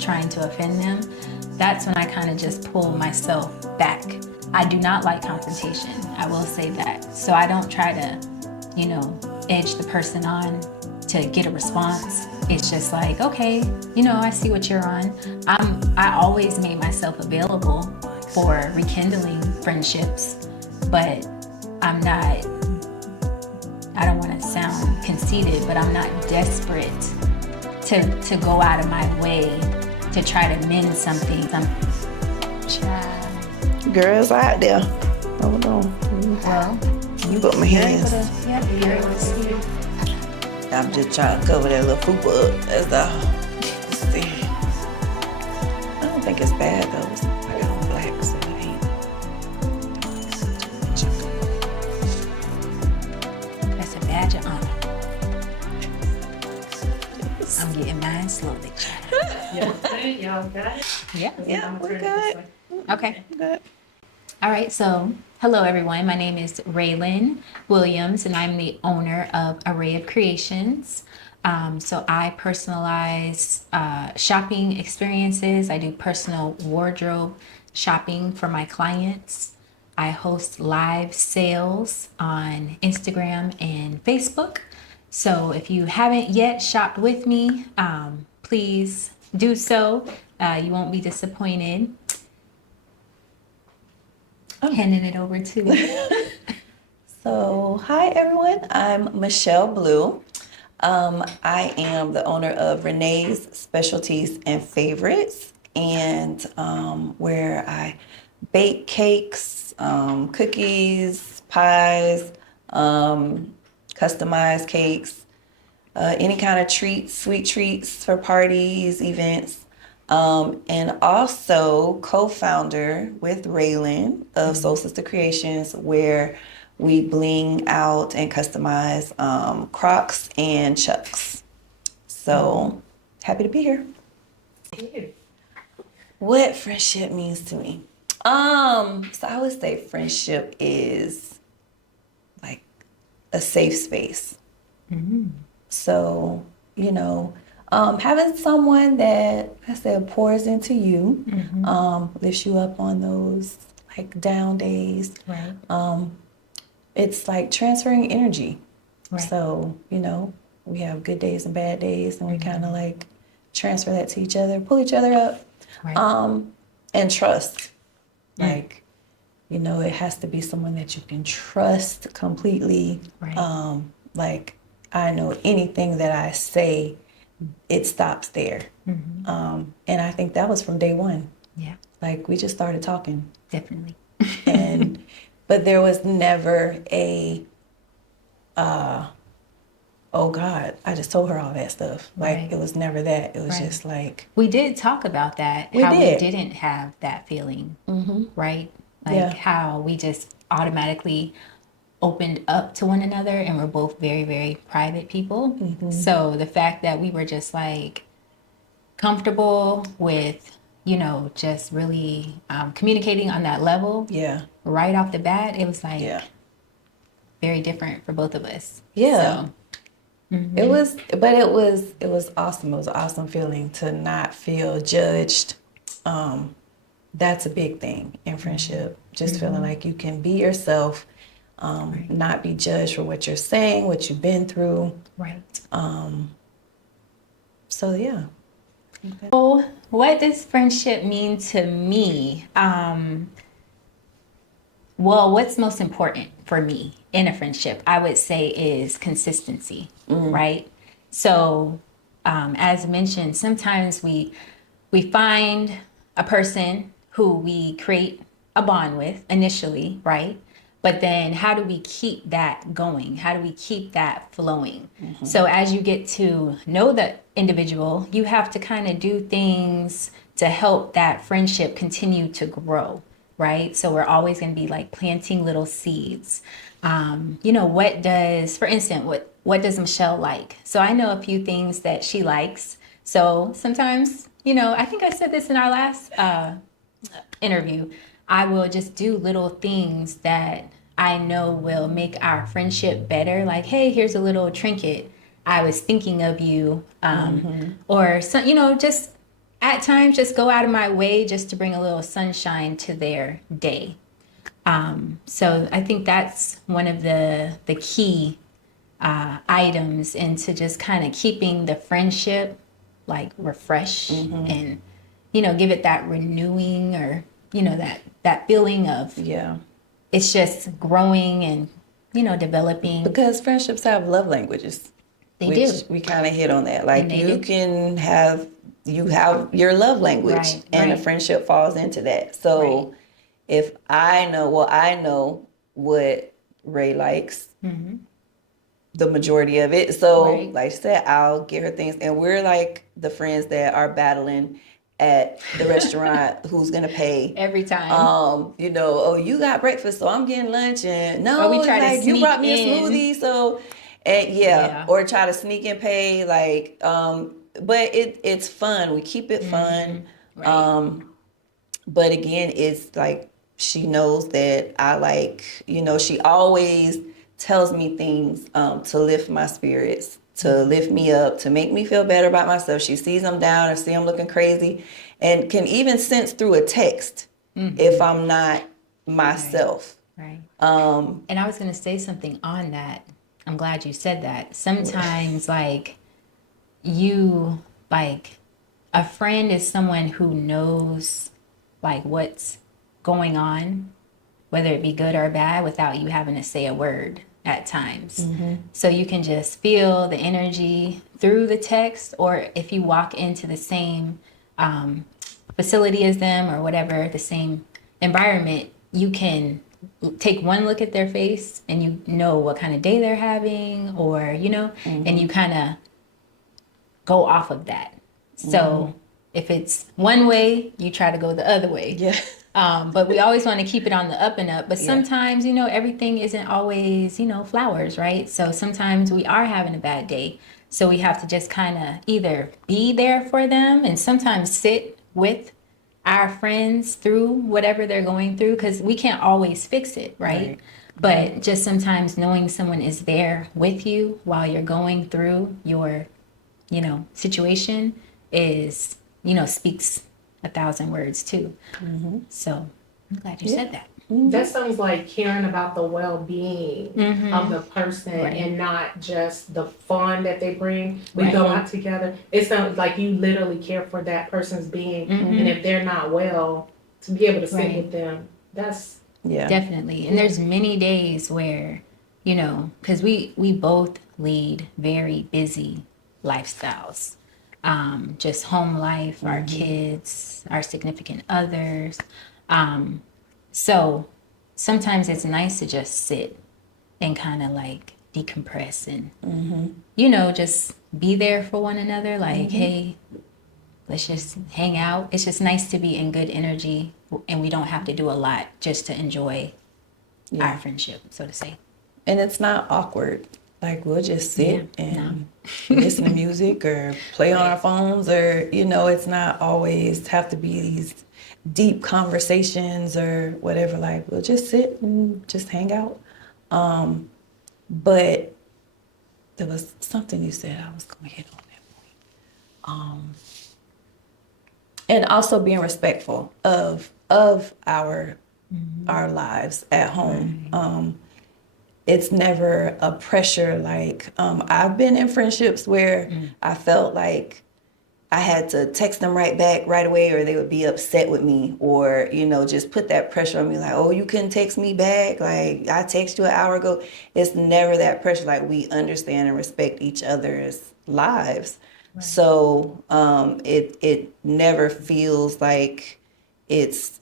trying to offend them, that's when I kind of just pull myself back. I do not like confrontation. I will say that. So I don't try to, edge the person on to get a response. It's just like, okay, I see what you're on. I always made myself available for rekindling friendships, but I don't want to sound conceited, but I'm not desperate to go out of my way to try to mend something. Girls out there. Hold on. Well, you got my hands. You're able to see. I'm just trying to cover that little fupa up. That's all. Let's see. I don't think it's bad though. I got on black, so it ain't. That's a badge of honor. I'm getting mine slowly. Y'all got it? Yeah, we're good. Okay. Good. All right, so hello everyone. My name is Raylan Williams, and I'm the owner of Array of Creations. So I personalize shopping experiences. I do personal wardrobe shopping for my clients. I host live sales on Instagram and Facebook. So if you haven't yet shopped with me, please do so. You won't be disappointed. Handing it over to you. So, hi everyone. I'm Michelle Blue. I am the owner of Renee's Specialties and Favorites, and where I bake cakes, cookies, pies, customized cakes, any kind of treats, sweet treats for parties, events. And also co-founder with Raylan of Soul Sister Creations, where we bling out and customize Crocs and Chucks. So happy to be here. What friendship means to me? So I would say friendship is like a safe space. So, having someone that, I said, pours into you, lifts you up on those like down days. Right. It's like transferring energy. Right. So, we have good days and bad days, and we kind of like transfer that to each other, pull each other up, Right. and trust. Like, it has to be someone that you can trust completely. Right. Like, I know anything that I say, it stops there. And I think that was from day one. Yeah, Like, we just started talking. definitely. But there was never a, oh God, I just told her all that stuff. Like, Right. it was never that. It was Right. just like, We did talk about that. We how did. we didn't have that feeling, right? Like Yeah. how we just automatically opened up to one another, and we're both very, very private people. So the fact that we were just like comfortable with, just really communicating on that level yeah, right off the bat, it was like yeah. very different for both of us. Yeah. So, It was awesome. It was an awesome feeling to not feel judged. That's a big thing in friendship. Just feeling like you can be yourself, not be judged for what you're saying, what you've been through. right. So yeah. So, what does friendship mean to me? Well, what's most important for me in a friendship, I would say, is consistency, right? So, as mentioned, sometimes we find a person who we create a bond with initially, right? But then how do we keep that going? How do we keep that flowing? So as you get to know the individual, you have to kind of do things to help that friendship continue to grow, right? So we're always going to be like planting little seeds. For instance, what does Michelle like? So I know a few things that she likes. So sometimes, I think I said this in our last interview, I will just do little things that I know will make our friendship better. Like, hey, here's a little trinket. I was thinking of you. Or some, just at times just go out of my way just to bring a little sunshine to their day. So I think that's one of the key items into just kind of keeping the friendship like refreshed and give it that renewing or that feeling of Yeah. it's just growing and developing. Because friendships have love languages. They which do. we kind of hit on that. Like And they you do. can have your love language, Right, and a right. friendship falls into that. So Right. if I know what Ray likes, the majority of it. So Right. like I said, I'll get her things, and we're like the friends that are battling at the restaurant who's gonna pay. Every time. Oh, you got breakfast, so I'm getting lunch, and no, Or we it's try to like you sneak brought me in. a smoothie, so and Yeah. or try to sneak and pay, like, but it's fun. We keep it fun. Right. But again, it's like she knows that I like, she always tells me things to lift my spirits, to lift me up, to make me feel better about myself. She sees I'm down or see I'm looking crazy and can even sense through a text if I'm not myself. Right. And I was going to say something on that. I'm glad you said that. Sometimes, like a friend is someone who knows, like, what's going on, whether it be good or bad, without you having to say a word at times. So you can just feel the energy through the text, or if you walk into the same facility as them or whatever, the same environment, you can take one look at their face and you know what kind of day they're having, or and you kind of go off of that. So if it's one way, you try to go the other way. Yeah. But we always want to keep it on the up and up. But Yeah. sometimes, everything isn't always, flowers, right? So sometimes we are having a bad day. So we have to just kind of either be there for them and sometimes sit with our friends through whatever they're going through, because we can't always fix it, right? But just sometimes knowing someone is there with you while you're going through your situation is, speaks 1,000 words too. So I'm glad you said that. That sounds like caring about the well-being of the person Right. and not just the fun that they bring. We Right. go out together. It sounds like you literally care for that person's being, and if they're not well, to be able to sit Right. with them, that's Yeah. Definitely. And there's many days where, because we both lead very busy lifestyles. Just home life, our kids, our significant others. So sometimes it's nice to just sit and kind of like decompress and, just be there for one another. Like, hey, let's just hang out. It's just nice to be in good energy, and we don't have to do a lot just to enjoy our friendship, so to say. And it's not awkward. Like we'll just sit Yeah, and listen to music or play on our phones, or it's not always have to be these deep conversations or whatever. Like we'll just sit and just hang out. But there was something you said I was going to hit on that point. And also being respectful of our lives at home. It's never a pressure. Like I've been in friendships where I felt like I had to text them right back right away, or they would be upset with me, or just put that pressure on me, like, oh, you couldn't text me back, like I texted you an hour ago. It's never that pressure. Like we understand and respect each other's lives. Right. So it never feels like it's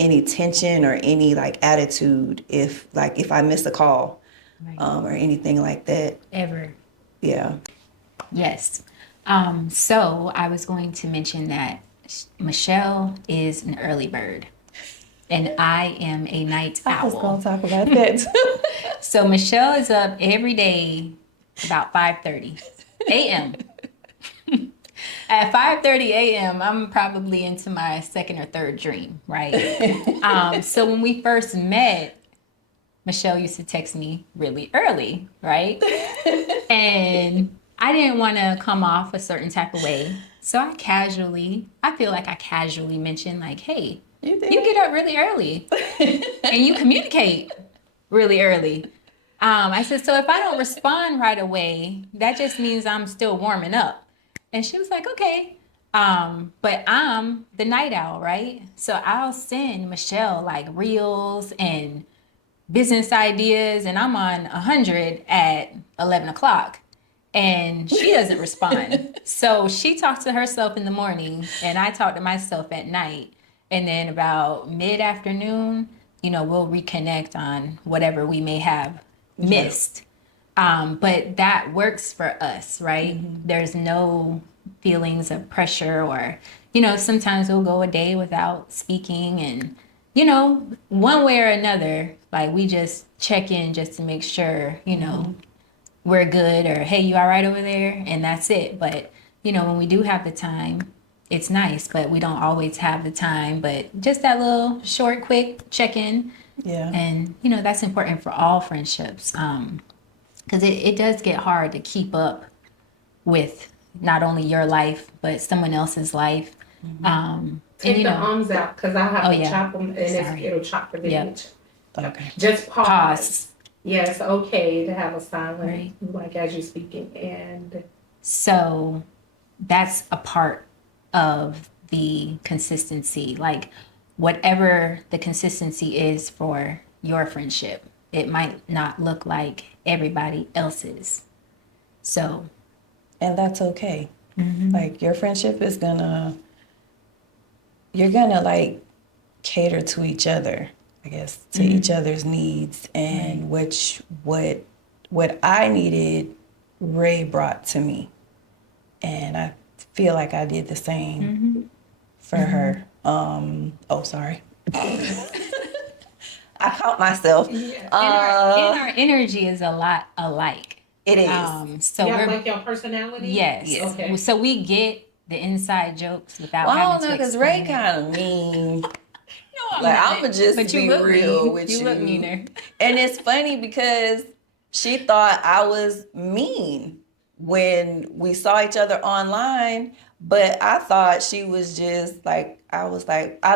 any tension or any like attitude if I miss a call, Right. Or anything like that. Ever. Yeah. Yes. So I was going to mention that Michelle is an early bird and I am a night I was owl. going to talk about that. So Michelle is up every day about 5:30 a.m. At 5:30 a.m., I'm probably into my second or third dream, right? So when we first met, Michelle used to text me really early, right? And I didn't want to come off a certain type of way. So I feel like I casually mentioned like, hey, You did. you get up really early and you communicate really early. I said, so if I don't respond right away, that just means I'm still warming up. And she was like, okay. But I'm the night owl, right? So I'll send Michelle like reels and business ideas, and I'm on 100 at 11 o'clock. And she doesn't respond. So she talks to herself in the morning, and I talk to myself at night. And then about mid afternoon, we'll reconnect on whatever we may have missed. But that works for us, right? There's no feelings of pressure, or, sometimes we'll go a day without speaking. And, one way or another, like we just check in just to make sure, we're good, or hey, you all right over there? And that's it. But, when we do have the time, it's nice, but we don't always have the time. But just that little short, quick check in. Yeah. And, that's important for all friendships. Because it does get hard to keep up with not only your life, but someone else's life. Take and, the ums out, because I have to chop them, and Sorry. it'll chop the video. Okay. Just pause. Pause. Yeah, it's okay to have a silent, Right. like as you're speaking, and So that's a part of the consistency. Like whatever the consistency is for your friendship, it might not look like everybody else's. So, And that's okay. Like your friendship is you're gonna like cater to each other, I guess, to each other's needs, and what I needed, Ray brought to me, and I feel like I did the same for her. Oh, sorry. I caught myself. and our energy is a lot alike. It is. So yeah, we're like your personality. yes. Okay. So we get the inside jokes without Well, I having don't know, to because Ray explain it. kind of mean. No, Like, not. I'ma just But you be look real mean. with You look you. meaner. And it's funny because she thought I was mean when we saw each other online, but I thought she was just like, I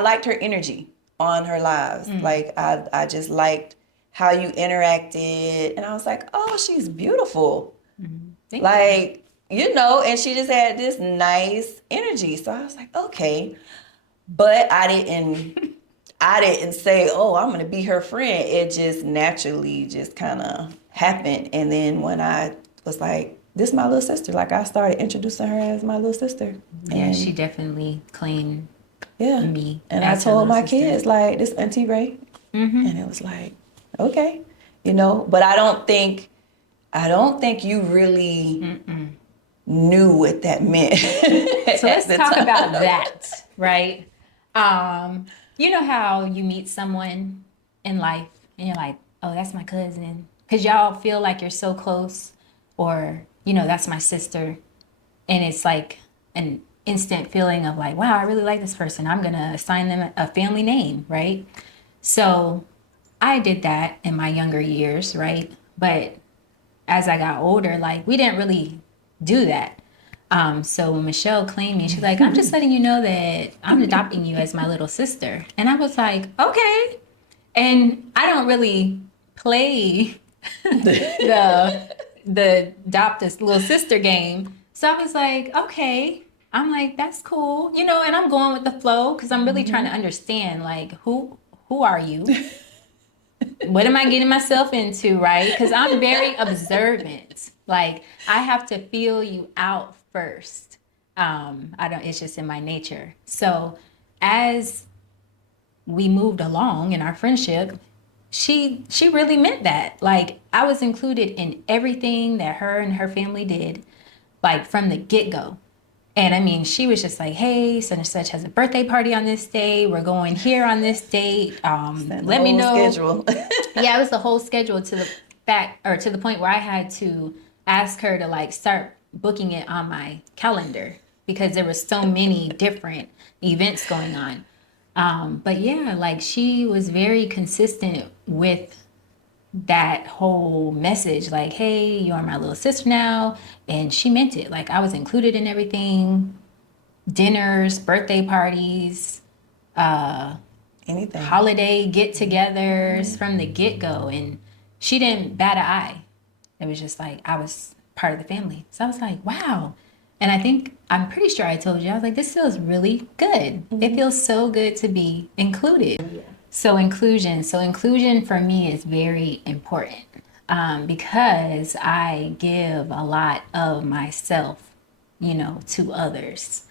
liked her energy on her lives. Like, I just liked how you interacted. And I was like, oh, she's beautiful. Thank you. Like, and she just had this nice energy. So I was like, okay. But I didn't say, oh, I'm gonna be her friend. It just naturally just kind of happened. And then when I was like, this is my little sister, like I started introducing her as my little sister. Yeah, And she definitely claimed yeah. me. And I as her told my little sister. kids, like, this Auntie Ray. And it was like, okay. But I don't think you really knew what that meant. So let's talk about that, right? You know how you meet someone in life and you're like, oh, that's my cousin. Because y'all feel like you're so close, or, that's my sister. And it's like an instant feeling of like, wow, I really like this person. I'm going to assign them a family name, right? So I did that in my younger years, right? But as I got older, like we didn't really do that. So when Michelle claimed me, she's like, I'm just letting you know that I'm adopting you as my little sister. And I was like, okay. And I don't really play the adopt a little sister game. So I was like, okay. I'm like, that's cool. And I'm going with the flow because I'm really trying to understand, like, who are you? What am I getting myself into, right? Because I'm very observant. Like, I have to feel you out first. It's just in my nature. So as we moved along in our friendship, she really meant that. Like, I was included in everything that her and her family did, like from the get-go. And I mean, she was just like, hey, such and such has a birthday party on this day. We're going here on this date. Let me know. Schedule. Yeah, it was the whole schedule to the point where I had to ask her to like start booking it on my calendar because there were so many different events going on. But yeah, like she was very consistent with that whole message, like, hey, you are my little sister now. And she meant it. Like I was included in everything. dinners, birthday parties, Anything. holiday get-togethers from the get-go, and she didn't bat an eye. It was just like I was part of the family. So I was like, wow. And I'm pretty sure I told you, I was like, this feels really good. It feels so good to be included. So inclusion for me is very important, because I give a lot of myself, to others,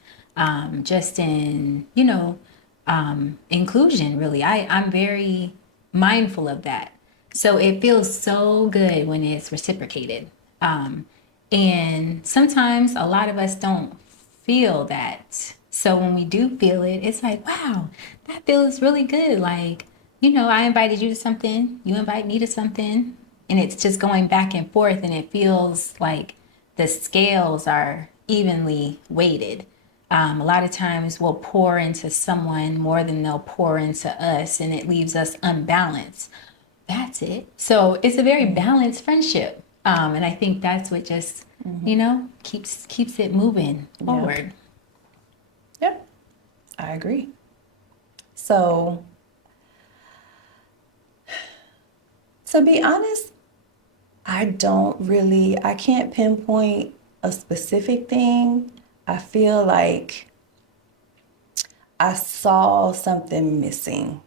just in, inclusion, really. I'm very mindful of that. So it feels so good when it's reciprocated. And sometimes a lot of us don't feel that. So when we do feel it, it's like, wow, that feels really good. Like, I invited you to something, you invite me to something, and it's just going back and forth, and it feels like the scales are evenly weighted. A lot of times we'll pour into someone more than they'll pour into us, and it leaves us unbalanced. That's it. So it's a very balanced friendship. And I think that's what just, keeps it moving forward. Yep, I agree. So, to be honest, I can't pinpoint a specific thing. I feel like I saw something missing.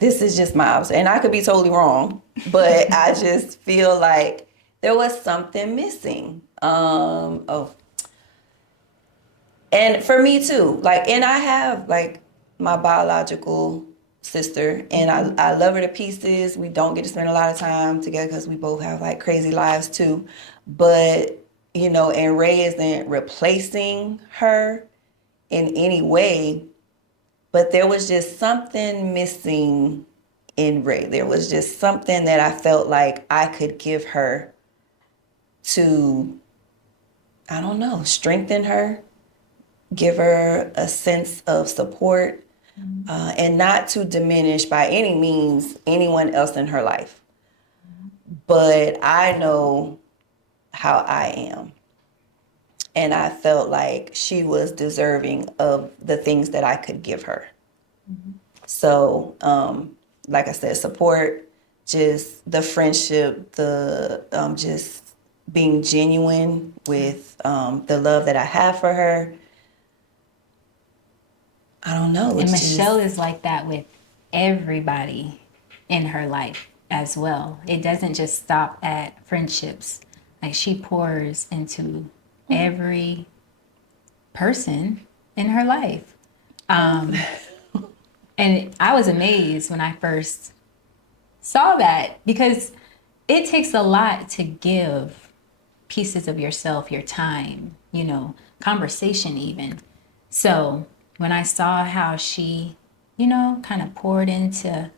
This is just my observation, and I could be totally wrong, but I just feel like there was something missing. And for me too, and I have my biological sister, and I love her to pieces. We don't get to spend a lot of time together because we both have crazy lives too. But, and Ray isn't replacing her in any way, but there was just something missing in Ray. There was just something that I felt like I could give her to, I don't know, strengthen her, give her a sense of support, and not to diminish by any means anyone else in her life. But I know how I am. And I felt like she was deserving of the things that I could give her. So, like I said, support, just the friendship, the just being genuine with the love that I have for her. I don't know. And Michelle is like that with everybody in her life as well. It doesn't just stop at friendships. Like, she pours into every person in her life. And I was amazed when I first saw that, because it takes a lot to give pieces of yourself, your time, conversation even. So when I saw how she, kind of poured into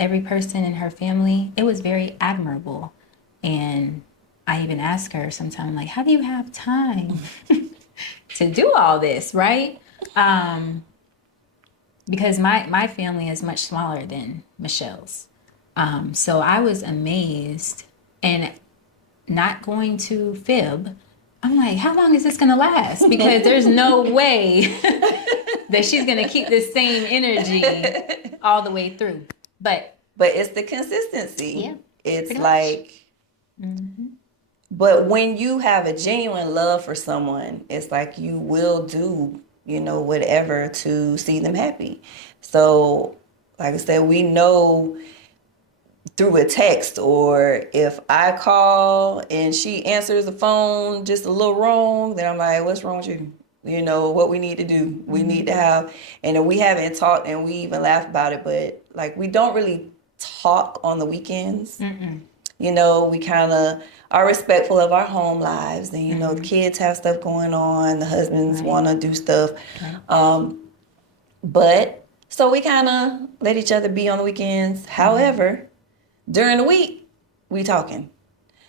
every person in her family, it was very admirable. And I even ask her sometimes, like, how do you have time to do all this, right? Because my family is much smaller than Michelle's. So I was amazed, and not going to fib. I'm like, how long is this going to last? Because there's no way that she's going to keep this same energy all the way through. But it's the consistency. Yeah, It's pretty like, but when you have a genuine love for someone, it's like you will do, whatever to see them happy. So, like I said, we know through a text, or if I call and she answers the phone just a little wrong, then I'm like, what's wrong with you? What we need to do. We need to have, and we haven't talked, and we even laugh about it, but we don't really talk on the weekends. We kind of are respectful of our home lives, and the kids have stuff going on, the husbands want to do stuff. But so we kind of let each other be on the weekends. However, during the week, we talking.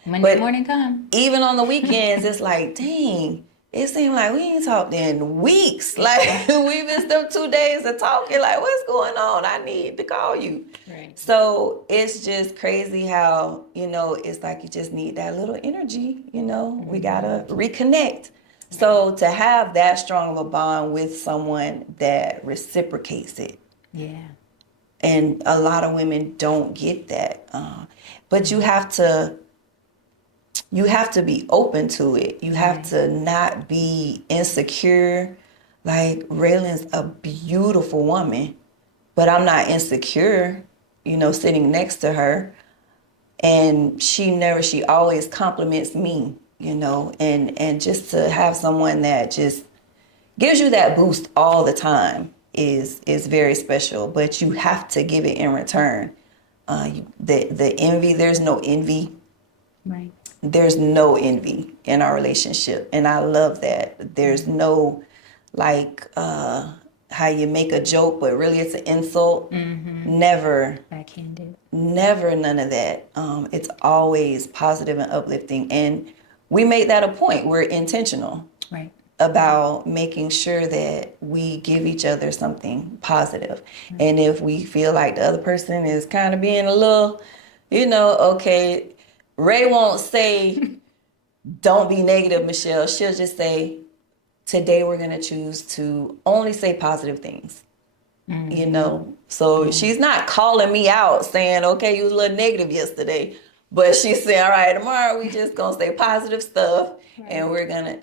Monday morning come. Even on the weekends, it's like, dang, it seemed like we ain't talked in weeks. We missed them 2 days of talking. Like, what's going on? I need to call you. Right. So it's just crazy how, it's like you just need that little energy, we got to reconnect. So to have that strong of a bond with someone that reciprocates it, Yeah. and a lot of women don't get that. But you have to be open to it. You have to not be insecure. Like Raylan's a beautiful woman, but I'm not insecure, sitting next to her. And she always compliments me, and just to have someone that just gives you that boost all the time is very special, but you have to give it in return. The envy, there's no envy. Right. There's no envy in our relationship, and I love that. There's no how you make a joke, but really it's an insult. Never, Backhanded. never none of that. It's always positive and uplifting, and we make that a point. We're intentional Right. about making sure that we give each other something positive. And if we feel like the other person is kind of being a little, okay, Ray won't say, don't be negative, Michelle. She'll just say, today we're going to choose to only say positive things. So she's not calling me out saying, okay, you was a little negative yesterday, but she's saying, all right, tomorrow we just gonna say positive stuff, and we're gonna,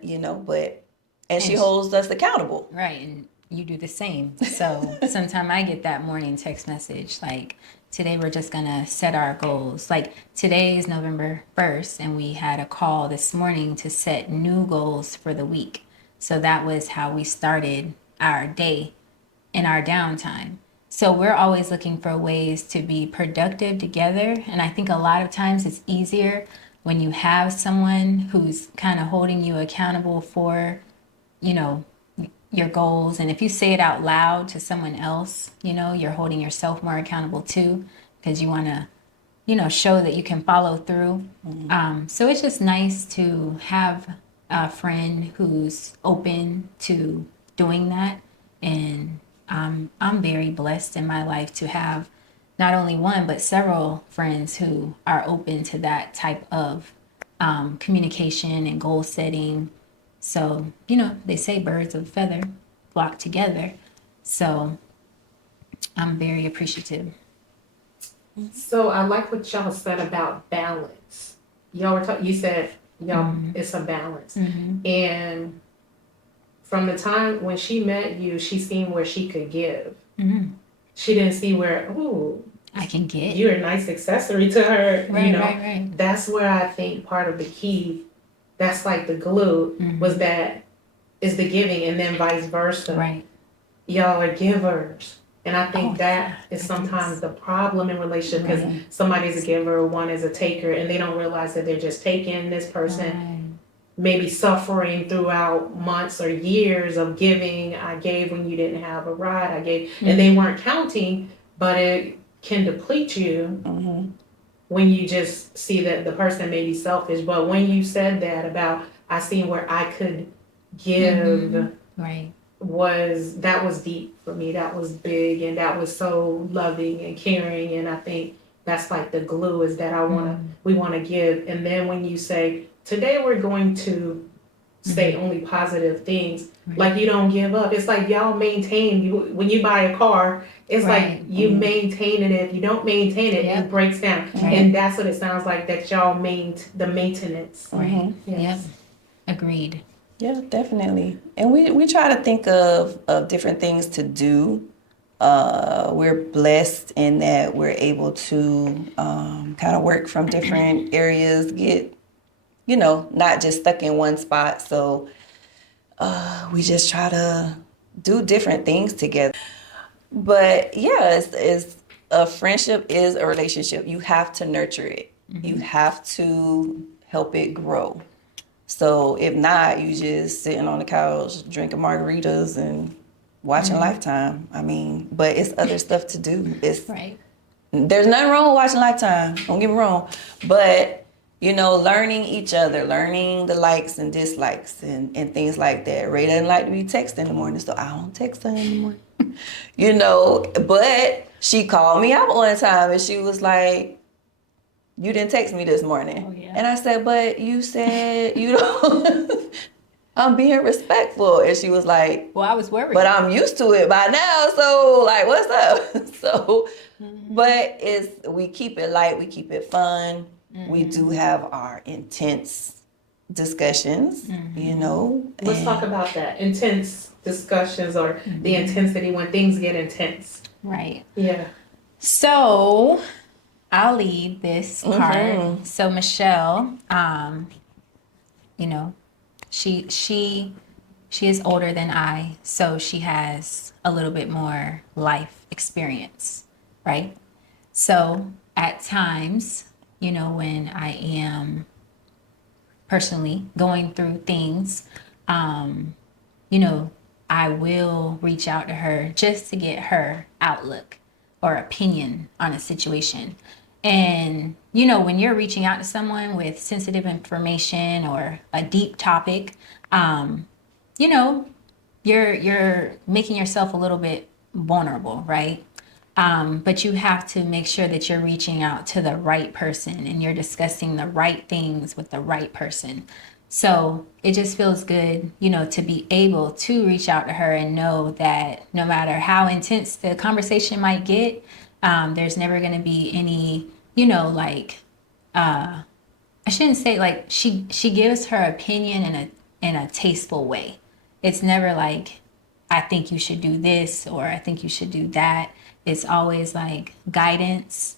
and she holds us accountable. Right, and you do the same. So sometimes I get that morning text message like, today we're just gonna set our goals. Like today is November 1st, and we had a call this morning to set new goals for the week. So that was how we started our day in our downtime. So we're always looking for ways to be productive together. And I think a lot of times it's easier when you have someone who's kind of holding you accountable for, your goals. And if you say it out loud to someone else, you're holding yourself more accountable too, because you want to, show that you can follow through. So it's just nice to have a friend who's open to doing that. And I'm very blessed in my life to have not only one, but several friends who are open to that type of communication and goal setting. So, they say birds of a feather flock together. So I'm very appreciative. So I like what y'all said about balance. Y'all were talking, you said, it's a balance. And from the time when she met you, she seen where she could give. She didn't see where, I can get. you're a nice accessory to her. Right. That's where I think part of the key, that's like the glue, was that is the giving, and then vice versa. Right. Y'all are givers. And I think that is sometimes the problem in relationship, because somebody's a giver, one is a taker, and they don't realize that they're just taking this person. Maybe suffering throughout months or years of giving. I gave when you didn't have a ride. I gave, and they weren't counting, but it can deplete you when you just see that the person may be selfish. But when you said that about, I seen where I could give, Right. that was deep for me. That was big, and that was so loving and caring. And I think that's like the glue, is that we want to give. And then when you say, today we're going to say only positive things, like you don't give up. It's like y'all maintain, when you buy a car, it's like you maintain it. If you don't maintain it, it breaks down. And that's what it sounds like, that y'all the maintenance. Right. Yep. Agreed. Yeah, definitely. And we try to think of different things to do. We're blessed in that we're able to kind of work from different areas, get, not just stuck in one spot. So we just try to do different things together. But yeah, it's a friendship is a relationship. You have to nurture it. You have to help it grow. So if not, you just sitting on the couch drinking margaritas and watching Lifetime. I mean, but it's other stuff to do. There's nothing wrong with watching Lifetime. Don't get me wrong. But, learning each other, learning the likes and dislikes and things like that. Ray doesn't like to be texting in the morning, so I don't text her in the morning. But she called me out one time and she was like, you didn't text me this morning. Oh, yeah. And I said, but you said, I'm being respectful. And she was like, Well, I was worried. but I'm used to it by now. So like, what's up? So, but we keep it light. We keep it fun. We do have our intense discussions, you know. Let's talk about that. Intense discussions or the intensity when things get intense. Right. Yeah. So I'll leave this part. So Michelle, you know, she is older than I, so she has a little bit more life experience, right? So at times, you know, when I am personally going through things, you know, I will reach out to her just to get her outlook or opinion on a situation. And, you know, when you're reaching out to someone with sensitive information or a deep topic, you know, you're making yourself a little bit vulnerable, right? But you have to make sure that you're reaching out to the right person and you're discussing the right things with the right person. So it just feels good, you know, to be able to reach out to her and know that no matter how intense the conversation might get, there's never going to be any, you know, like, I shouldn't say like she gives her opinion in a tasteful way. It's never like, I think you should do this or I think you should do that. It's always like guidance,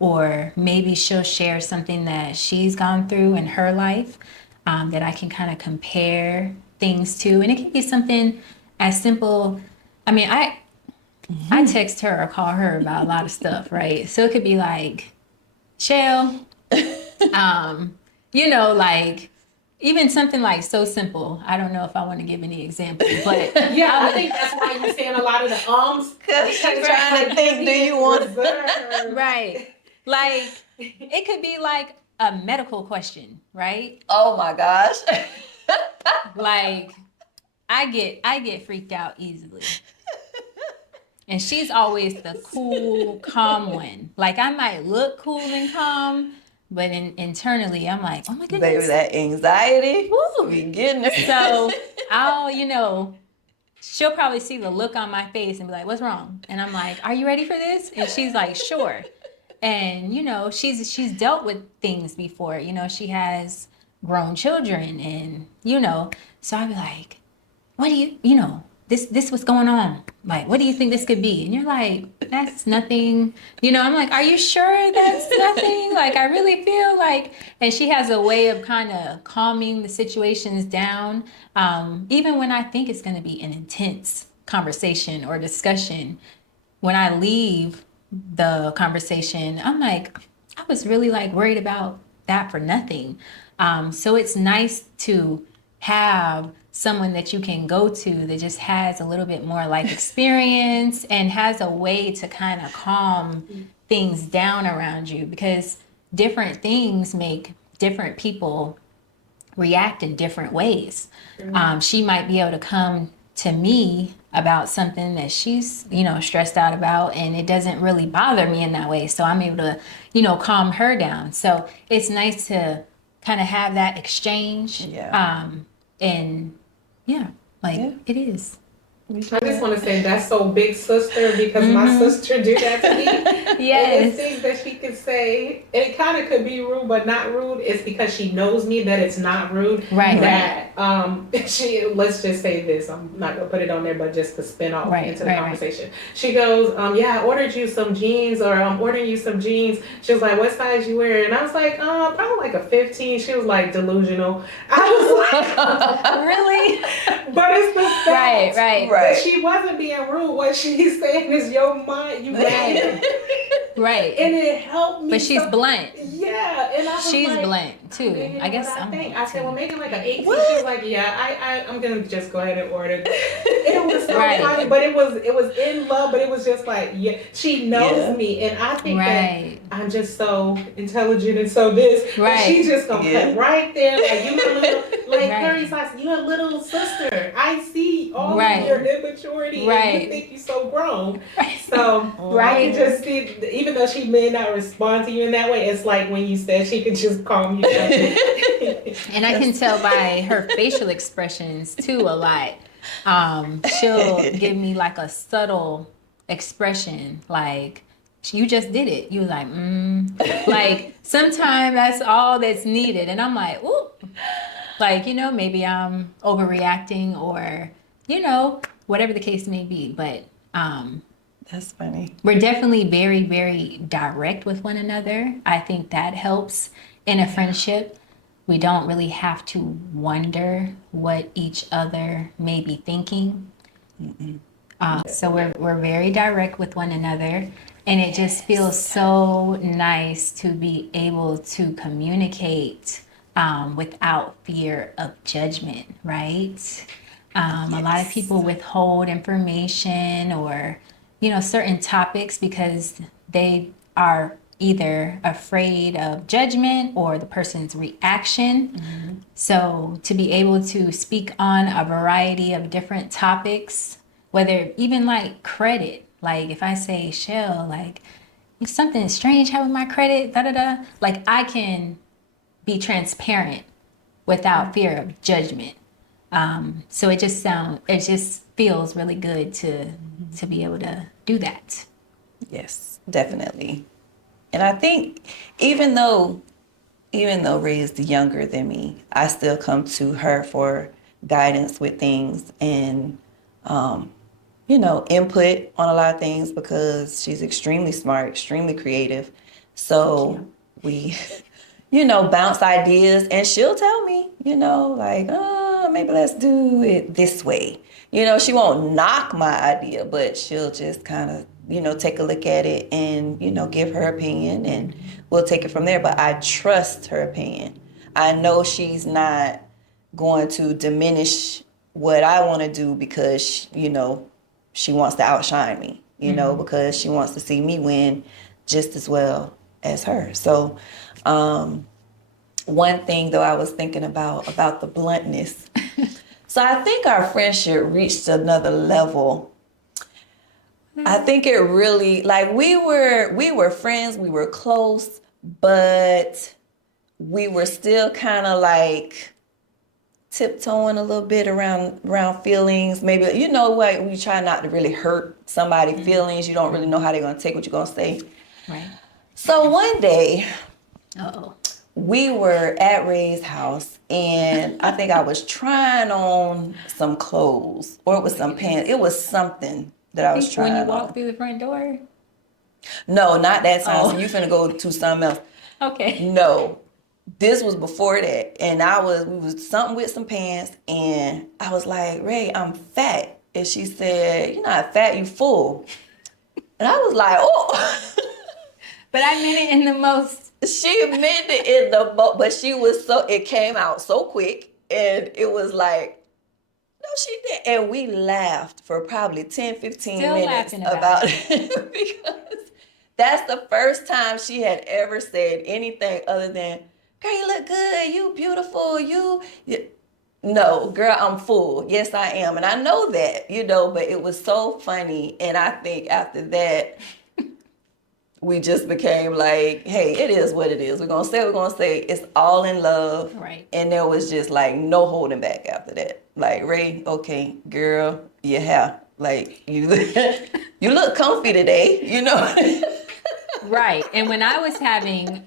or maybe she'll share something that she's gone through in her life, that I can kind of compare things to. And it can be something as simple. I mean, I text her or call her about a lot of stuff, right? So it could be like, Shell, you know, like even something like so simple. I don't know if I want to give any examples, but Yeah, I think that's why you're saying a lot of the Because she's trying to think, do you want right. Like it could be like a medical question, right? Oh my gosh. Like I get freaked out easily. And she's always the cool, calm one. Like I might look cool and calm, but internally I'm like, oh my goodness. Baby, that anxiety, Woo. be getting her. So I'll, you know, she'll probably see the look on my face and be like, what's wrong? And I'm like, are you ready for this? And she's like, sure. And, you know, she's dealt with things before. You know, she has grown children and, you know, so I'd be like, what do you know, this what's going on? Like, what do you think this could be? And you're like, that's nothing. You know, I'm like, are you sure that's nothing? Like, I really feel like, and she has a way of kind of calming the situations down. Even when I think it's going to be an intense conversation or discussion, when I leave the conversation, I'm like, I was really like worried about that for nothing. So it's nice to have someone that you can go to that just has a little bit more like experience and has a way to kind of calm things down around you, because different things make different people react in different ways. She might be able to come to me about something that she's, you know, stressed out about, and it doesn't really bother me in that way. So I'm able to, you know, calm her down. So it's nice to kind of have that exchange. Yeah. And yeah, like it is. I just want to say that's so big sister, because my sister did that to me. Yes. And it's things that she could say, and it kind of could be rude, but not rude. It's because she knows me that it's not rude. Right. That she, let's just say this. I'm not gonna put it on there, but just to spin off into the conversation. She goes, yeah, I ordered you some jeans, or I'm ordering you some jeans. She was like, what size you wear? And I was like, probably like a 15. She was like, delusional. I was like, Really? but it's the fact. Right. Right. She wasn't being rude. What she's saying is your mind, you random. Right. And it helped me. But she's blunt. Yeah. And I was She's like, blunt too. I guess I'm think. blunt I said, too. well, maybe like an 18. She was like, yeah, I'm gonna just go ahead and order. It was so funny, but it was in love, but it was just like, yeah, she knows me, and I think that I'm just so intelligent and so this. Right. But she just gonna cut right there, like you Like Right. Curry's like, you're a little sister. I see all Right. of your immaturity and Right. you think you're so grown. Right. So I Right. can just see, even though she may not respond to you in that way, it's like when you said she could just calm you down. And I can tell by her facial expressions too a lot. She'll give me like a subtle expression, like you just did it. You like, like sometimes that's all that's needed, and I'm like, ooh, like maybe I'm overreacting or whatever the case may be, but That's funny. we're definitely very, very direct with one another. I think that helps in a friendship. We don't really have to wonder what each other may be thinking. So we're very direct with one another, and it just feels so nice to be able to communicate without fear of judgment, right? A lot of people withhold information or certain topics because they are either afraid of judgment or the person's reaction. So to be able to speak on a variety of different topics, whether even like credit, like if I say, Shell, like something strange happened with my credit, da da da, like I can be transparent without fear of judgment. So it just feels really good to be able to do that. Yes, definitely. And I think even though Ray is younger than me, I still come to her for guidance with things and input on a lot of things because she's extremely smart, extremely creative. So we bounce ideas and she'll tell me, like, maybe let's do it this way. She won't knock my idea, but she'll just kind of, take a look at it and, give her opinion and we'll take it from there. But I trust her opinion. I know she's not going to diminish what I want to do because, she wants to outshine me, because she wants to see me win just as well as her. So, one thing though I was thinking about the bluntness. So I think our friendship reached another level. I think it really, like, we were friends, we were close, but we were still kind of like tiptoeing a little bit around feelings. Maybe, what, we try not to really hurt somebody's feelings. You don't really know how they're going to take what you're going to say. Right. So one day, Uh-oh. we were at Ray's house, and I think I was trying on some clothes, or it was some pants. It was something that I was trying When you on. walk through the front door? No, not that time. Oh. So you finna go to something else. Okay. No, this was before that, and we was something with some pants, and I was like, Ray, I'm fat, and she said, you're not fat, you full, and I was like, oh. But I meant it in the most. She meant it in but she was it came out so quick, and it was like, no, she did. And we laughed for probably 10, 15 Still minutes laughing about it because that's the first time she had ever said anything other than, girl, you look good, you beautiful, you. No, girl, I'm full. Yes, I am. And I know that, but it was so funny. And I think after that, we just became like, hey, it is what it is. We're going to say what we're going to say. It's all in love. Right. And there was just like no holding back after that. Like, Ray, okay, girl, your hair. Like, you look comfy today, Right. And when I was having,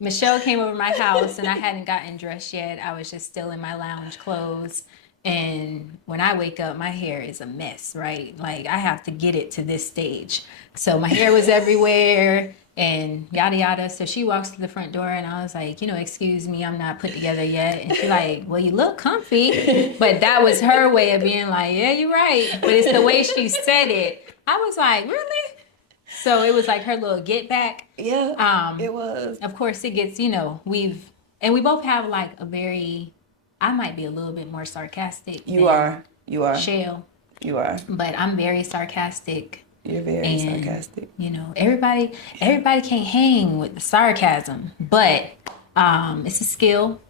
Michelle came over my house and I hadn't gotten dressed yet. I was just still in my lounge clothes. And when I wake up, my hair is a mess, right? Like I have to get it to this stage. So my hair was everywhere and yada, yada. So she walks to the front door and I was like, excuse me, I'm not put together yet. And she's like, well, you look comfy. But that was her way of being like, yeah, you're right. But it's the way she said it. I was like, really? So it was like her little get back. Yeah, it was. Of course, it gets, we both have like I might be a little bit more sarcastic. You are. Shell. You are. But I'm very sarcastic. You're very sarcastic. Everybody can't hang with the sarcasm, but it's a skill.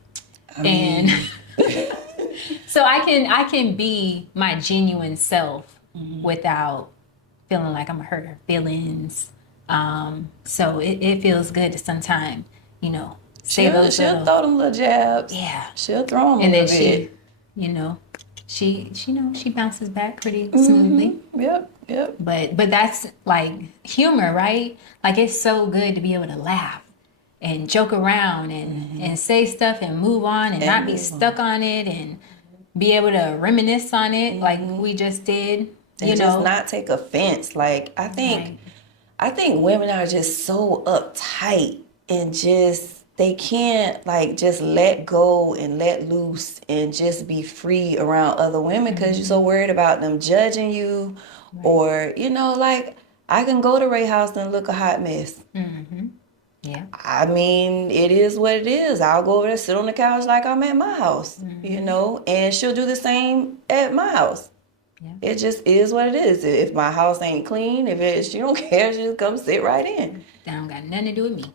And so I can be my genuine self without feeling like I'm gonna hurt her feelings. So it feels good to sometimes, you know, say those she'll little, throw them little jabs. yeah. She'll throw them And a then little bit. you know, she bounces back pretty smoothly. Yep. But that's like humor, right? Like it's so good to be able to laugh and joke around and say stuff and move on and not be stuck on it and be able to reminisce on it like we just did. And just not take offense. Like Right. I think women are just so uptight and just they can't like just let go and let loose and just be free around other women because you're so worried about them judging you or like I can go to Ray House and look a hot mess. Yeah. I mean, it is what it is. I'll go over there, sit on the couch like I'm at my house, and she'll do the same at my house. Yeah. It just is what it is. If my house ain't clean, she don't care, she'll come sit right in. That don't got nothing to do with me.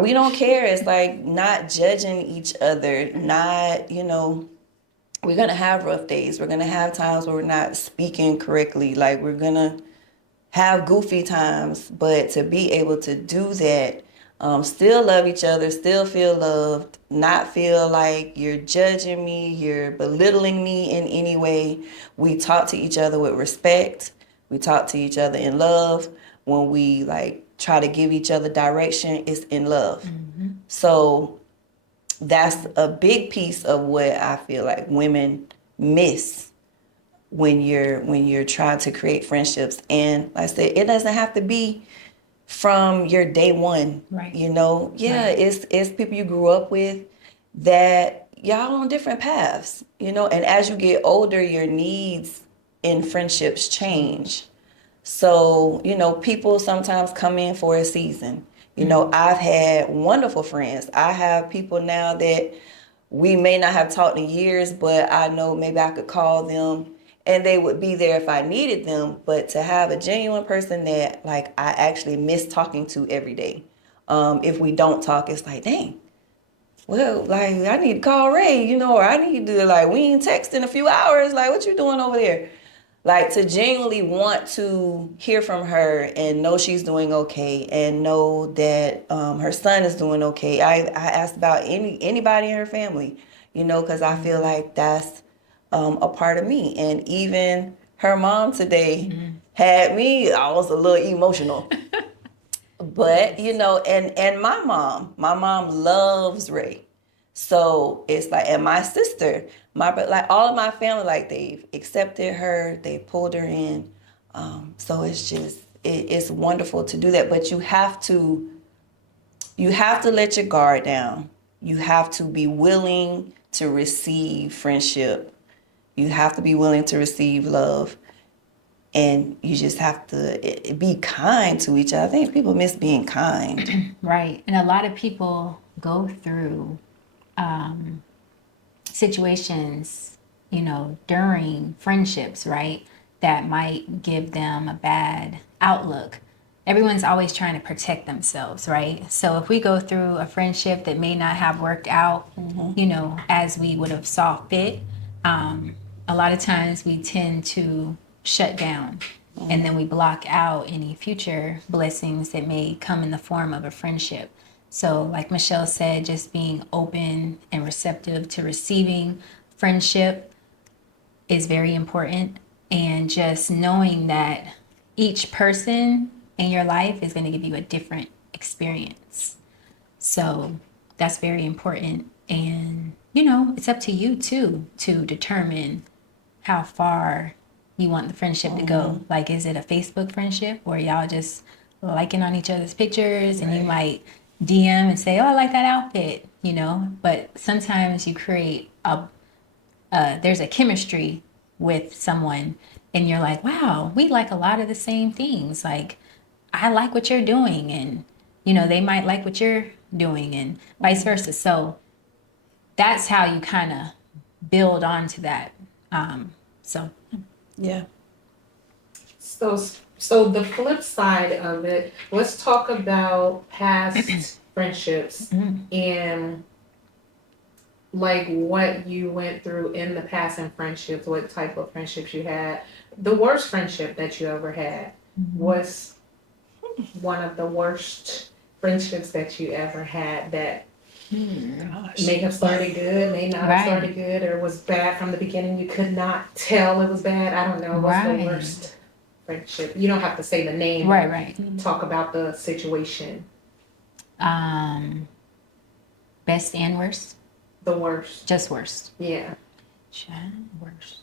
We don't care. It's like not judging each other, not, we're going to have rough days. We're going to have times where we're not speaking correctly. Like we're going to have goofy times, but to be able to do that, still love each other, still feel loved, not feel like you're judging me, you're belittling me in any way. We talk to each other with respect. We talk to each other in love. When we like try to give each other direction, it's in love. So that's a big piece of what I feel like women miss when you're trying to create friendships. And like I said, it doesn't have to be from your day one. Right. Right. It's people you grew up with that y'all on different paths, and as you get older, your needs in friendships change. So, people sometimes come in for a season. I've had wonderful friends. I have people now that we may not have talked in years, but I know maybe I could call them and they would be there if I needed them. But to have a genuine person that like I actually miss talking to every day. If we don't talk, it's like, dang, well, like I need to call Ray, or I need to like, we ain't text in a few hours. Like, what you doing over there? Like to genuinely want to hear from her and know she's doing okay and know that her son is doing okay. I asked about anybody in her family, because I feel like that's a part of me. And even her mom today had me, I was a little emotional. But, and my mom loves Ray. So it's like, and my sister, like all of my family, like they've accepted her, they pulled her in. So it's just, it's wonderful to do that. But you have to let your guard down. You have to be willing to receive friendship. You have to be willing to receive love. And you just have to be kind to each other. I think people miss being kind. Right. And a lot of people go through situations, during friendships, right, that might give them a bad outlook. Everyone's always trying to protect themselves, right? So if we go through a friendship that may not have worked out, as we would have saw fit, a lot of times we tend to shut down and then we block out any future blessings that may come in the form of a friendship. So like Michelle said, just being open and receptive to receiving friendship is very important. And just knowing that each person in your life is going to give you a different experience. So that's very important. And, it's up to you too, to determine how far you want the friendship to go. Like, is it a Facebook friendship where y'all just liking on each other's pictures and you might DM and say, oh, I like that outfit, but sometimes you create there's a chemistry with someone and you're like, wow, we like a lot of the same things. Like, I like what you're doing and, they might like what you're doing and vice versa. So that's how you kind of build onto that. Yeah. So the flip side of it, let's talk about past friendships and like what you went through in the past in friendships, what type of friendships you had. The worst friendship that you ever had was one of the worst friendships that you ever had that Gosh. may have started good, may not have Right. started good, or was bad from the beginning. You could not tell it was bad. I don't know. What's the Right. worst friendship? You don't have to say the name. Right, right. Talk about the situation. Best and worst? The worst. Just worst. Yeah. Just worst.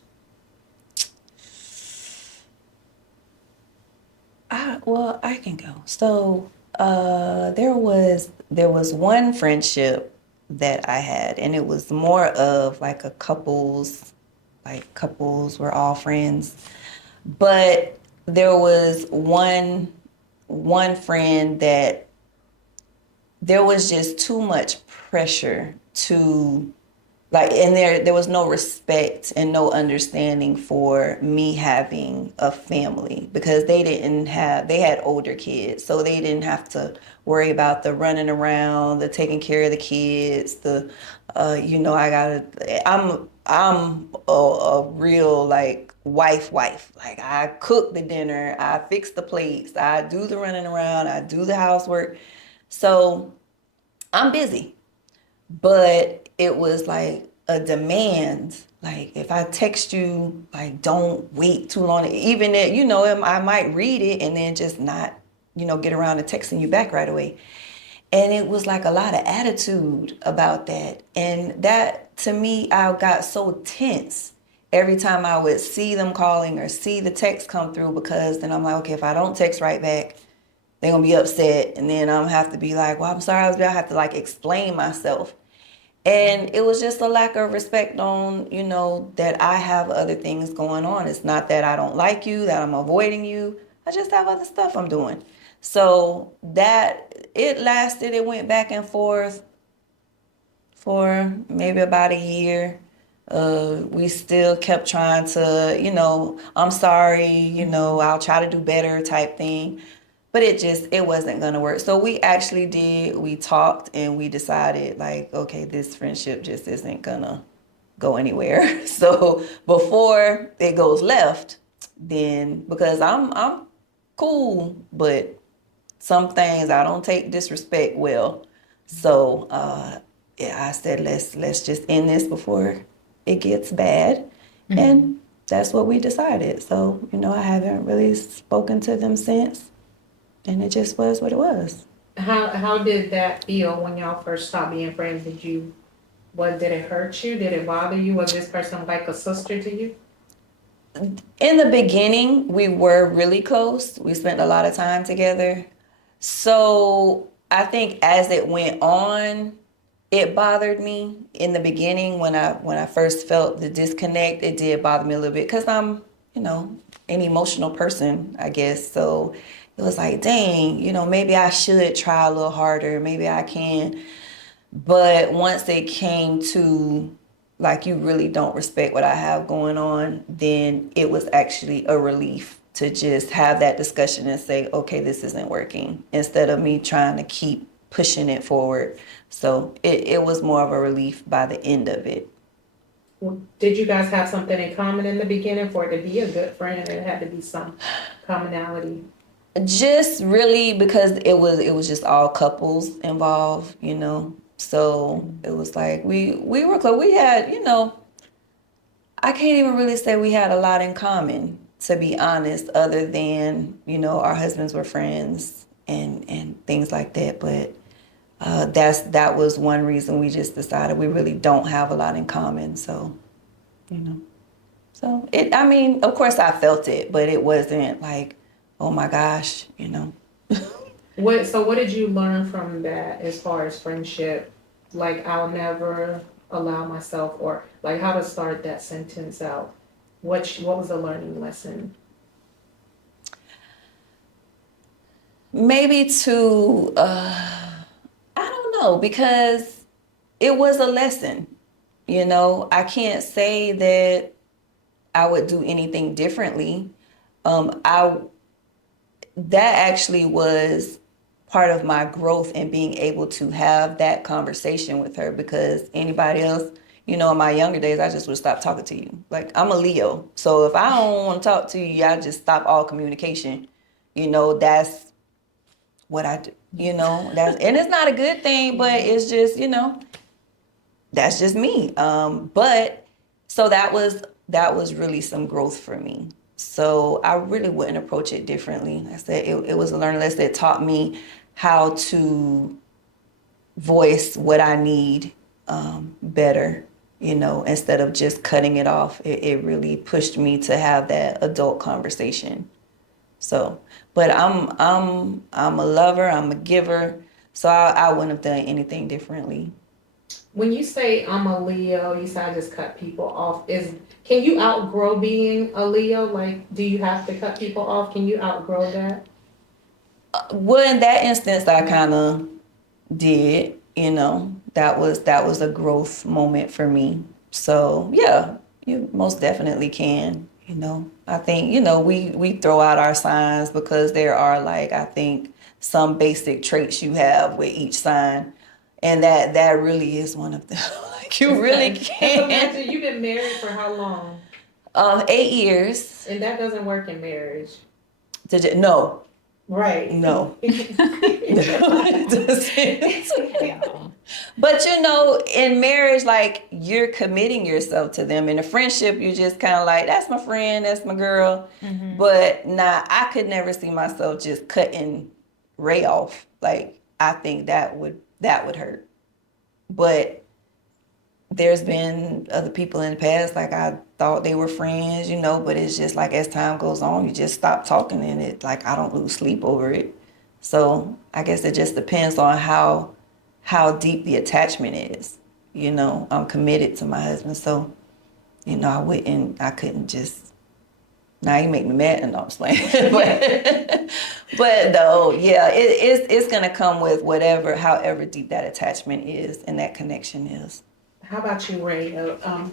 Well, I can go. So, there was one friendship that I had, and it was more of like a couples were all friends. But there was one friend that there was just too much pressure to like, and there was no respect and no understanding for me having a family, because they had older kids, so they didn't have to worry about the running around, the taking care of the kids, I'm a real like wife. Like, I cook the dinner, I fix the plates, I do the running around, I do the housework. So I'm busy. But it was like a demand. Like, if I text you, like, don't wait too long. Even if, I might read it and then just not, get around to texting you back right away. And it was like a lot of attitude about that. And that, to me, I got so tense every time I would see them calling or see the text come through, because then I'm like, okay, if I don't text right back, they're gonna be upset, and then I'm gonna have to be like, well, I'm sorry, I have to like explain myself. And it was just a lack of respect on, that I have other things going on. It's not that I don't like you, that I'm avoiding you. I just have other stuff I'm doing. So that it went back and forth for maybe about a year. We still kept trying to, I'm sorry, I'll try to do better type thing. But it wasn't gonna work. So we talked and we decided, like, okay, this friendship just isn't gonna go anywhere. So before it goes left, then, because I'm cool, but some things I don't take disrespect well. So yeah, I said, let's just end this before it gets bad. And that's what we decided. So, I haven't really spoken to them since, and it just was what it was. How did that feel when y'all first stopped being friends? Did it hurt you? Did it bother you? Was this person like a sister to you? In the beginning, we were really close. We spent a lot of time together. So I think as it went on, it bothered me in the beginning when I first felt the disconnect. It did bother me a little bit because I'm, an emotional person, I guess. So it was like, dang, maybe I should try a little harder. Maybe I can. But once it came to, like, you really don't respect what I have going on, then it was actually a relief to just have that discussion and say, okay, this isn't working, instead of me trying to keep pushing it forward. So it was more of a relief by the end of it. Did you guys have something in common in the beginning for it to be a good friend? It had to be some commonality. Just really because it was just all couples involved. So it was like we were close. We had, I can't even really say we had a lot in common, to be honest, other than, our husbands were friends and things like that. But that was one reason we just decided we really don't have a lot in common. So, you know. So I mean, of course I felt it, but it wasn't like, oh my gosh. What did you learn from that as far as friendship? Like, I'll never allow myself, or like how to start that sentence out. What was the learning lesson? Maybe to, I don't know, because it was a lesson. I can't say that I would do anything differently. I That actually was part of my growth and being able to have that conversation with her, because anybody else, in my younger days, I just would stop talking to you. Like, I'm a Leo. So if I don't want to talk to you, I just stop all communication. That's what I do. And it's not a good thing, but it's just, that's just me. But so that was really some growth for me. So I really wouldn't approach it differently. Like I said, it was a learning lesson that taught me how to voice what I need better, instead of just cutting it off. It really pushed me to have that adult conversation. So, but I'm a lover, I'm a giver, so I wouldn't have done anything differently. When you say I'm a Leo, you say I just cut people off. Can you outgrow being a Leo? Like, do you have to cut people off? Can you outgrow that? Well, in that instance, I kind of did. That was a growth moment for me. So yeah, you most definitely can. I think we throw out our signs because there are, like, I think, some basic traits you have with each sign, and that really is one of them. Like, you really can. Imagine you've been married for how long? 8 years. And that doesn't work in marriage. No. Right. No. It doesn't. But in marriage, like, you're committing yourself to them. In a friendship, you just kind of like, that's my friend, that's my girl. Mm-hmm. But I could never see myself just cutting Ray off. Like, I think that would hurt. But there's been other people in the past, like, I thought they were friends, but it's just like, as time goes on, you just stop talking, and it, like, I don't lose sleep over it. So I guess it just depends on how deep the attachment is. I'm committed to my husband, so I couldn't just. Now you make me mad, and I'm playing. but though, yeah, it's gonna come with however deep that attachment is and that connection is. How about you, Ray? Have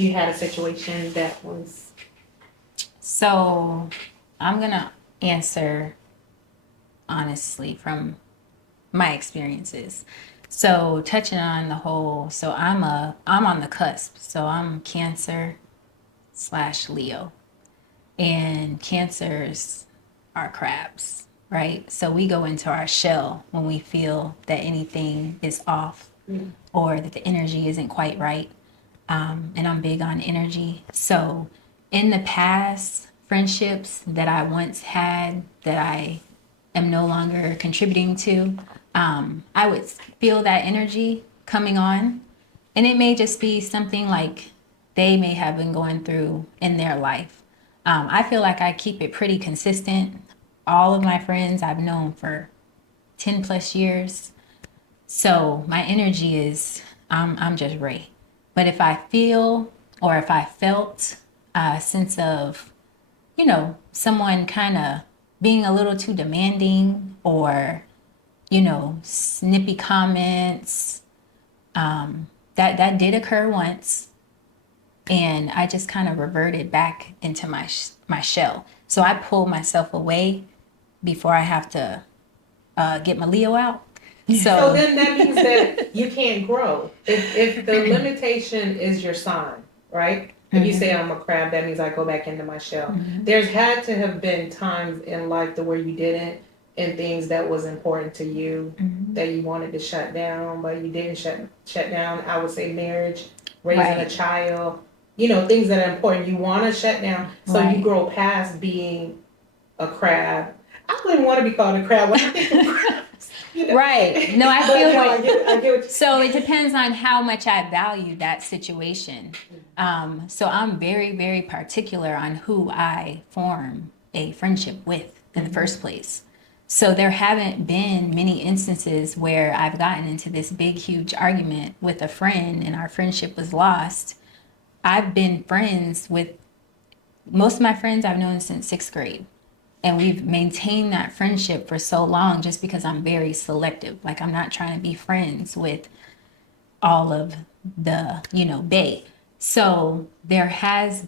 you had a situation that was? So I'm gonna answer honestly from my experiences. So touching on the whole, so I'm on the cusp. So I'm Cancer/Leo, and Cancers are crabs, right? So we go into our shell when we feel that anything is off or that the energy isn't quite right. And I'm big on energy. So in the past, friendships that I once had that I am no longer contributing to, I would feel that energy coming on. And it may just be something like they may have been going through in their life. I feel like I keep it pretty consistent. All of my friends I've known for 10 plus years. So my energy is, I'm just Ray. But if I feel, or if I felt a sense of, someone kind of being a little too demanding, or, snippy comments, that did occur once. And I just kind of reverted back into my shell. So I pull myself away before I have to get my Leo out. So then that means that you can't grow. If the limitation is your sign, right? If you say I'm a crab, that means I go back into my shell. Mm-hmm. There's had to have been times in life where you didn't, and things that was important to you that you wanted to shut down, but you didn't shut down. I would say marriage, raising a child, things that are important. You want to shut down, so you grow past being a crab. I wouldn't want to be called a crab when I think of crabs. Right. No, I feel I get what you so it depends on how much I value that situation. So I'm very, very particular on who I form a friendship with in the first place. So there haven't been many instances where I've gotten into this big, huge argument with a friend and our friendship was lost. I've been friends with most of my friends I've known since 6th grade. And we've maintained that friendship for so long just because I'm very selective. Like, I'm not trying to be friends with all of the, bae. So there has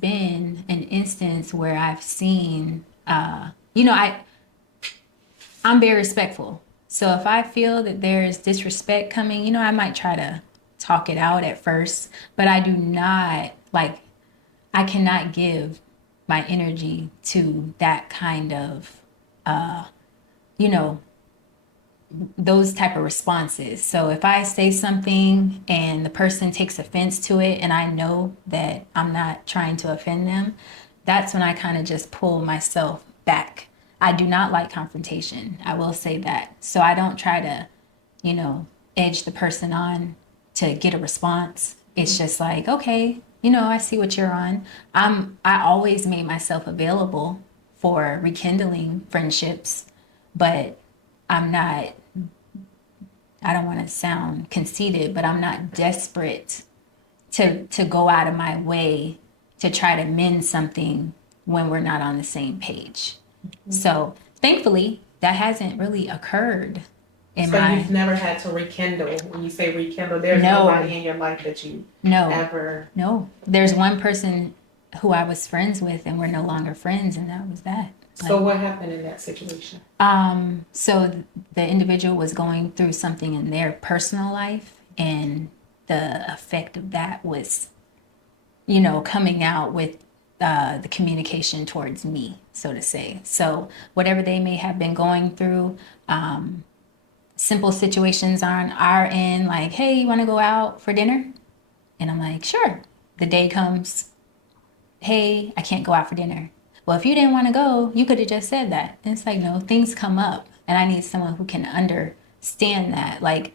I'm I'm very respectful. So if I feel that there's disrespect coming, I might try to talk it out at first, but I do not like, I cannot give my energy to that kind of, you know, those type of responses. So if I say something and the person takes offense to it and I know that I'm not trying to offend them, that's when I kind of just pull myself back. I do not like confrontation. I will say that. So I don't try to, edge the person on to get a response. It's just like, okay, I see what you're on. I always made myself available for rekindling friendships, but I'm not, I don't want to sound conceited, but I'm not desperate to go out of my way to try to mend something when we're not on the same page. So thankfully, that hasn't really occurred in So my. you've never had to rekindle. When you say rekindle, there's No. nobody in your life that you No, ever. no. There's one person who I was friends with, and we're no longer friends, and that was that. So what happened in that situation? So the individual was going through something in their personal life, and the effect of that was, coming out with the communication towards me, so to say. So whatever they may have been going through, simple situations on our end, like, hey, you want to go out for dinner? And I'm like, sure. The day comes, hey, I can't go out for dinner. Well, if you didn't want to go, you could have just said that. And it's like, no, things come up. And I need someone who can understand that. Like,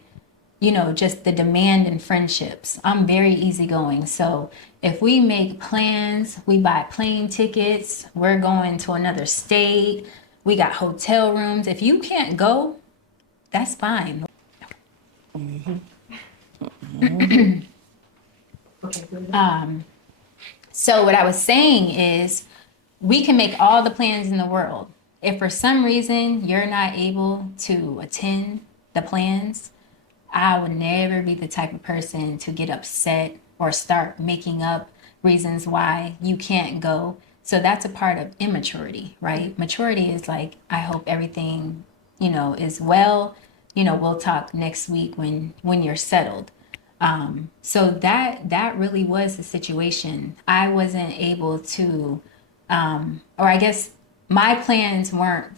just the demand in friendships. I'm very easygoing. So if we make plans, we buy plane tickets, we're going to another state, we got hotel rooms. If you can't go, that's fine. Okay, good. So what I was saying is we can make all the plans in the world. If for some reason you're not able to attend the plans, I would never be the type of person to get upset or start making up reasons why you can't go. So that's a part of immaturity, right? Maturity is like, I hope everything, is well. We'll talk next week when you're settled. So that really was the situation. I wasn't able to, or I guess my plans weren't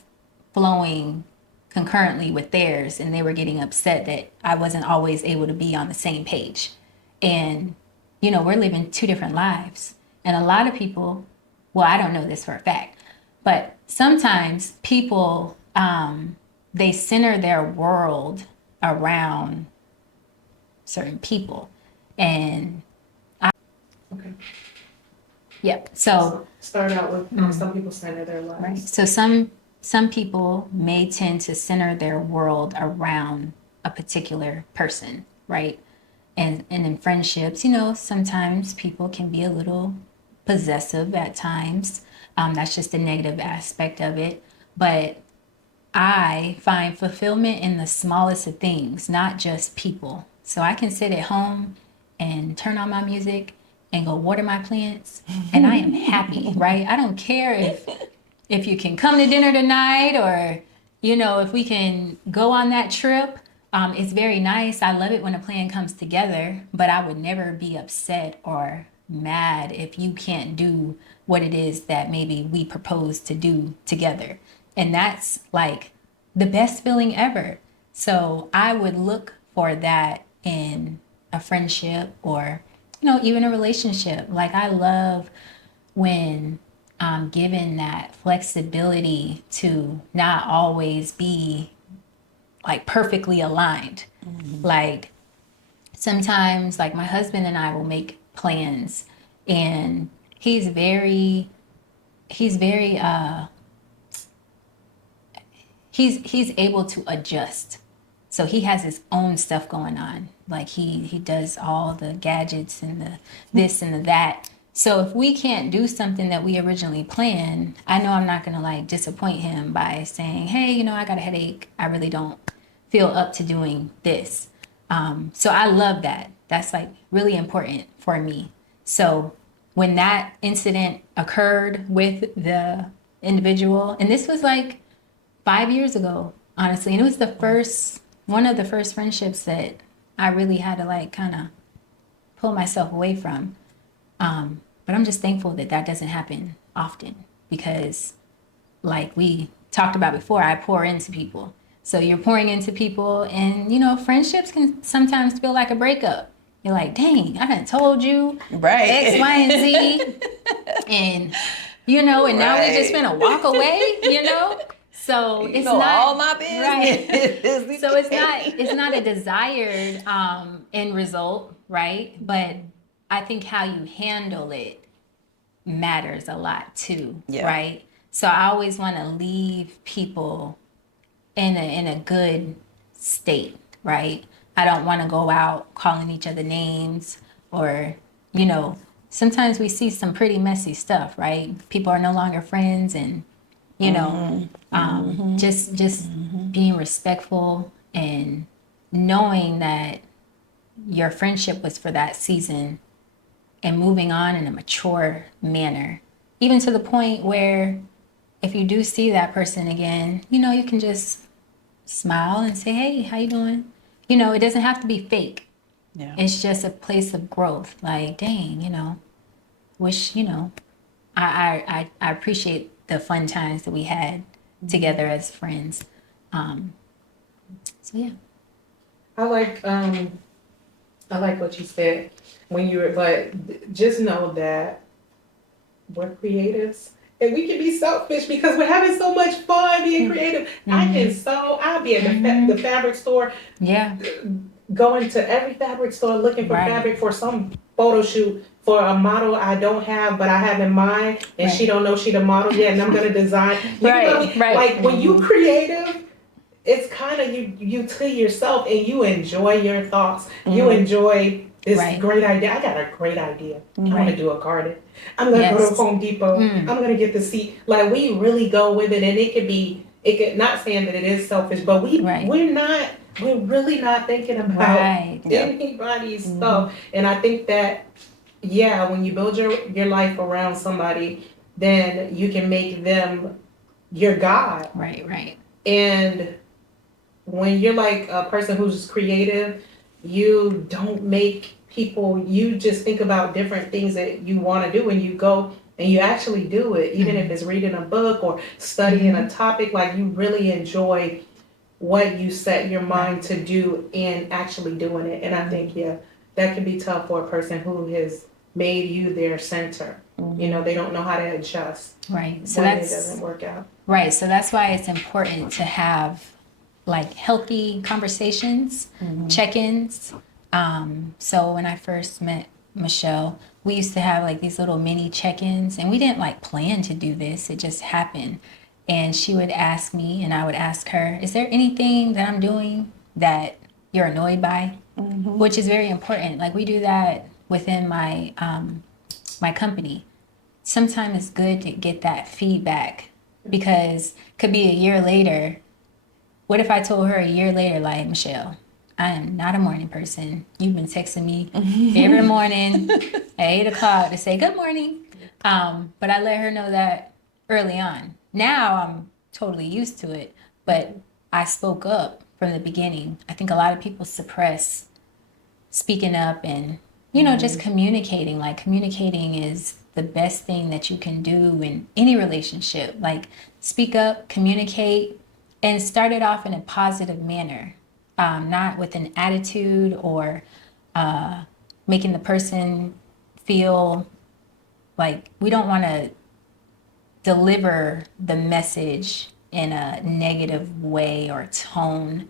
flowing concurrently with theirs, and they were getting upset that I wasn't always able to be on the same page. And we're living two different lives, and a lot of people, well, I don't know this for a fact, but sometimes people they center their world around certain people. And Okay. yep. So start out with some people center their lives. Right. So some people may tend to center their world around a particular person, right? And in friendships, sometimes people can be a little possessive at times. That's just a negative aspect of it. But I find fulfillment in the smallest of things, not just people. So I can sit at home and turn on my music and go water my plants, and I am happy, right? I don't care if you can come to dinner tonight, or if we can go on that trip. It's very nice. I love it when a plan comes together, but I would never be upset or mad if you can't do what it is that maybe we propose to do together. And that's like the best feeling ever. So I would look for that in a friendship, or even a relationship. Like, I love when I'm given that flexibility to not always be like perfectly aligned. Like, sometimes, like, my husband and I will make plans, and he's able to adjust. So he has his own stuff going on. Like, he does all the gadgets and the this and the that. So if we can't do something that we originally planned, I know I'm not gonna like disappoint him by saying, hey, I got a headache. I really don't feel up to doing this. So I love that. That's like really important for me. So when that incident occurred with the individual, and this was like 5 years ago, honestly. And it was one of the first friendships that I really had to like kind of pull myself away from. But I'm just thankful that that doesn't happen often because, like we talked about before, I pour into people. So you're pouring into people, and friendships can sometimes feel like a breakup. You're like, dang, I done told you Right. X, Y, and Z, and and now we just gonna walk away. So it's not all my business. right. So it's not a desired end result, right? But I think how you handle it matters a lot too, Yeah. right? So I always want to leave people in a good state, right? I don't want to go out calling each other names or, sometimes we see some pretty messy stuff, right? People are no longer friends and, just being respectful and knowing that your friendship was for that season and moving on in a mature manner, even to the point where if you do see that person again, you can just smile and say, "Hey, how you doing?" It doesn't have to be fake. Yeah. It's just a place of growth. Like, dang, wish, I appreciate the fun times that we had together as friends. So yeah. I like what you said when you were, but just know that we're creatives and we can be selfish because we're having so much fun being creative. I can sew. I'll be at the fabric store, Yeah. going to every fabric store looking for Right. fabric for some photo shoot for a model I don't have, but I have in mind, and she don't know she the model yet, and I'm gonna design. Right. Like when you creative, it's kind of you to yourself, and you enjoy your thoughts. You enjoy this Right. great idea. I got a great idea. I want Right. to do a garden. I'm gonna go to Home Depot. I'm gonna get the seed. Like we really go with it, and it could not saying that it is selfish, but Right. we're really not thinking about Right. anybody's stuff. And I think that when you build your life around somebody, then you can make them your God. Right. Right. And when you're like a person who's creative, you don't make people, you just think about different things that you want to do, and you go and you actually do it, even if it's reading a book or studying a topic. Like you really enjoy what you set your mind to do and actually doing it. And I think that can be tough for a person who has made you their center. They don't know how to adjust Right. So when it doesn't work out. Right. So that's why it's important to have like healthy conversations, check-ins. So when I first met Michelle, we used to have like these little mini check-ins, and we didn't like plan to do this. It just happened. And she would ask me and I would ask her, "Is there anything that I'm doing that you're annoyed by?" Which is very important. Like we do that within my my company. Sometimes it's good to get that feedback because could be a year later. What if I told her a year later, like, "Michelle, I am not a morning person. You've been texting me every morning at 8 o'clock to say good morning." But I let her know that early on. Now I'm totally used to it, but I spoke up from the beginning. I think a lot of people suppress speaking up and, just communicating. Like, communicating is the best thing that you can do in any relationship. Like, speak up, communicate, and start it off in a positive manner, not with an attitude or making the person feel like we don't want to deliver the message in a negative way or tone.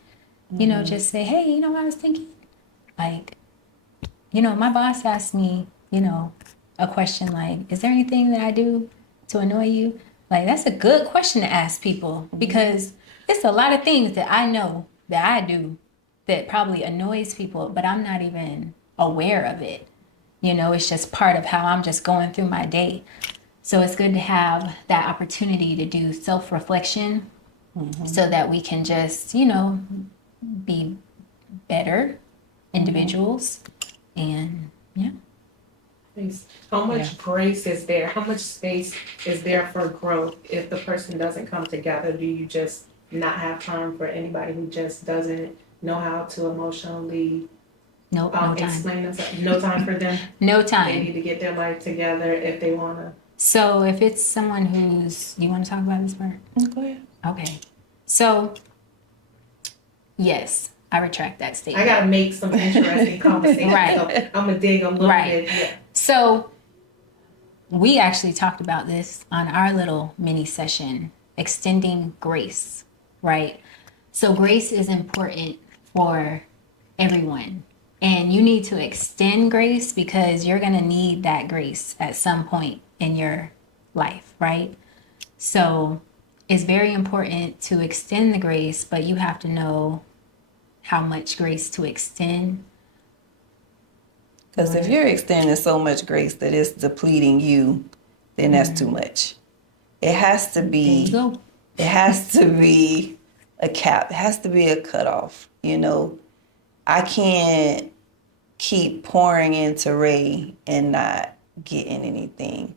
Just say, "Hey, what I was thinking? Like, my boss asked me, a question like, is there anything that I do to annoy you?" Like, that's a good question to ask people because it's a lot of things that I know that I do that probably annoys people, but I'm not even aware of it. It's just part of how I'm just going through my day. So it's good to have that opportunity to do self-reflection so that we can just, be better individuals. And yeah. How much grace is there? How much space is there for growth if the person doesn't come together? Do you just not have time for anybody who just doesn't know how to emotionally Nope, no time. explain themselves. No time for them. No They time. need to get their life together if they want to. So if it's someone who's, you want to talk about this part? Go ahead. Okay. So, yes, I retract that I statement. gotta make some interesting conversation. Right. So I'm gonna dig a little Right. bit. Yeah. So we actually talked about this on our little mini session, extending grace, right? So grace is important for everyone. And you need to extend grace because you're going to need that grace at some point in your life, right? So it's very important to extend the grace, but you have to know how much grace to extend. Because if you're extending so much grace that it's depleting you, then that's too much. It has to There you be. go. It has to be a cap. It has to be a cutoff. You know, I can't keep pouring into Ray and not getting anything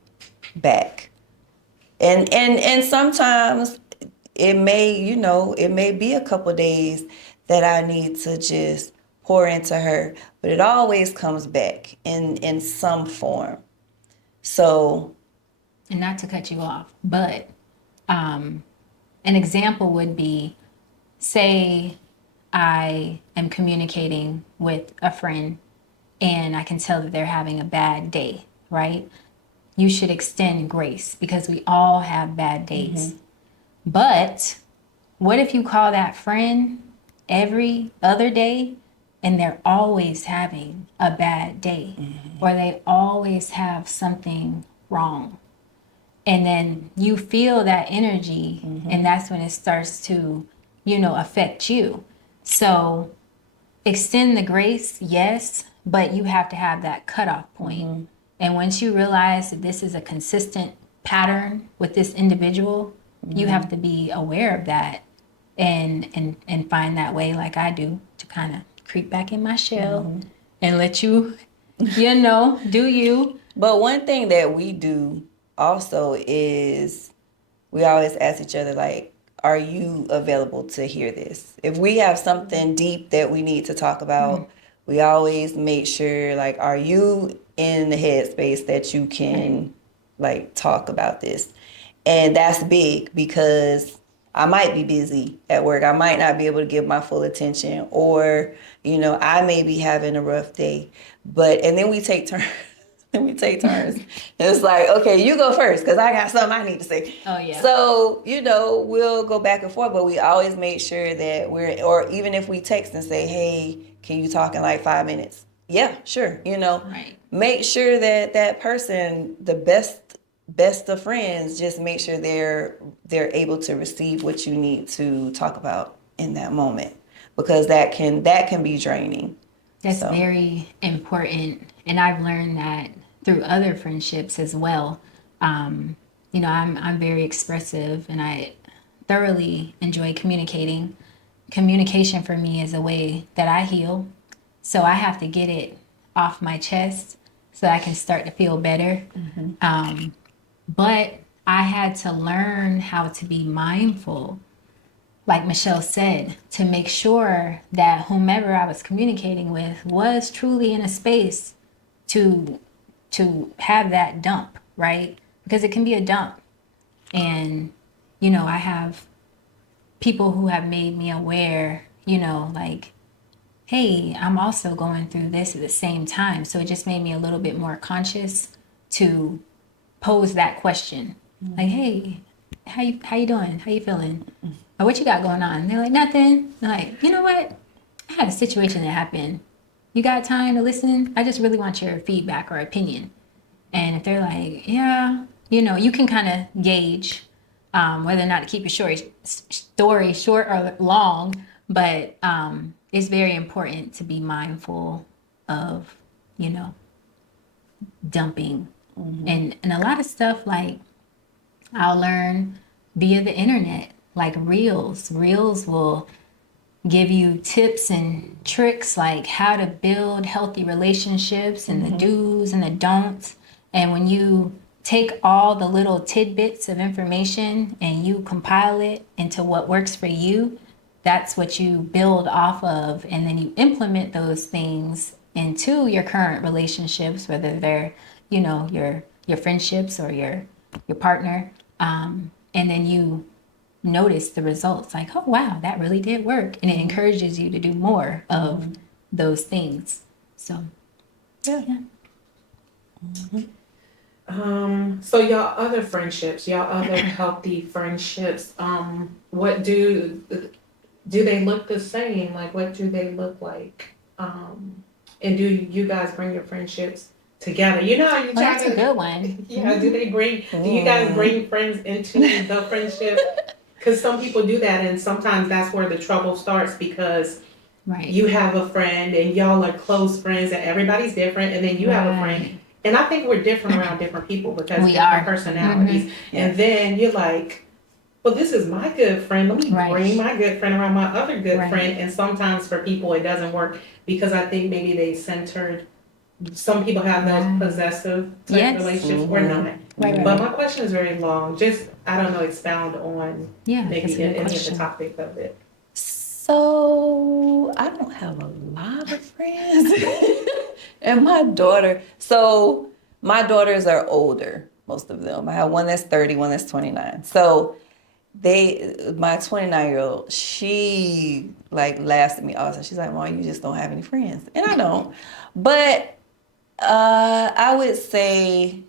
back. And sometimes it may, you know, it may be a couple days that I need to just pour into her, but it always comes back in some form. So, And not to cut you off, but an example would be, say I am communicating with a friend and I can tell that they're having a bad day, right? You should extend grace because we all have bad days. But what if you call that friend every other day and they're always having a bad day or they always have something wrong? And then you feel that energy and that's when it starts to, you know, affect you. So extend the grace, yes, but you have to have that cutoff point. And once you realize that this is a consistent pattern with this individual, you have to be aware of that and find that way, like I do, to kind of creep back in my shell and let you, you know, do you. but one thing that we do also is we always ask each other, like, are you available to hear this? If we have something deep that we need to talk about, we always make sure, like, are you in the headspace that you can, like, talk about this? And that's big because I might be busy at work. I might not be able to give my full attention, or, you know, I may be having a rough day. But, and then we take turns. We take turns. It's like, okay, you go first because I got something I need to say. Oh, yeah. So, you know, we'll go back and forth, but we always make sure that we're, or even if we text and say, hey, can you talk in like 5 minutes? Yeah, sure. You know, Right. make sure that that person, the best of friends, just make sure they're able to receive what you need to talk about in that moment, because that can be draining. That's So. very important. And I've learned that through other friendships as well. You know, I'm very expressive and I thoroughly enjoy communicating. Communication for me is a way that I heal. So I have to get it off my chest so I can start to feel better. But I had to learn how to be mindful, like Michelle said, to make sure that whomever I was communicating with was truly in a space to have that dump, right? Because it can be a dump. And, you know, I have people who have made me aware, you know, like, hey, I'm also going through this at the same time. So it just made me a little bit more conscious to pose that question. Like, hey, how you doing? How you feeling? Or what you got going on? And they're like, nothing. I'm like, you know what? I had a situation that happened. You got time to listen? I just really want your feedback or opinion. And if they're like, yeah, you know, you can kind of gauge whether or not to keep your story short or long. But it's very important to be mindful of, you know, dumping. And a lot of stuff, like, I'll learn via the internet, like Reels. Reels will give you tips and tricks, like how to build healthy relationships and the do's and the don'ts. And when you take all the little tidbits of information and you compile it into what works for you, that's what you build off of. And then you implement those things into your current relationships, whether they're, your friendships or your partner. And then you notice the results like, oh, wow, that really did work. And it encourages you to do more of those things. So, Yeah. So y'all other friendships, y'all other healthy friendships, what do they look the same? Like, what do they look like? And do you guys bring your friendships together? You know, you try that's to. a good one. Yeah. Do you guys bring friends into the friendship? Because some people do that, and sometimes that's where the trouble starts because Right. you have a friend and y'all are close friends, and everybody's different, and then you have a friend. And I think we're different around different people because We different are. personalities. And then you're like, well, this is my good friend. Let me Right. bring my good friend around my other good Right. friend. And sometimes for people, it doesn't work because I think maybe they centered. Some people have those possessive type Yes. relationships or not. Right. But my question is very long. Just, I don't know, expound on Yeah, maybe that's a good any of the question. topic of it. So I don't have a lot of friends. And my daughters are older, most of them. I have one that's 30, one that's 29. So my 29-year-old, she like laughs at me all the time. She's like, Mom, you just don't have any friends. And I don't. But I would say,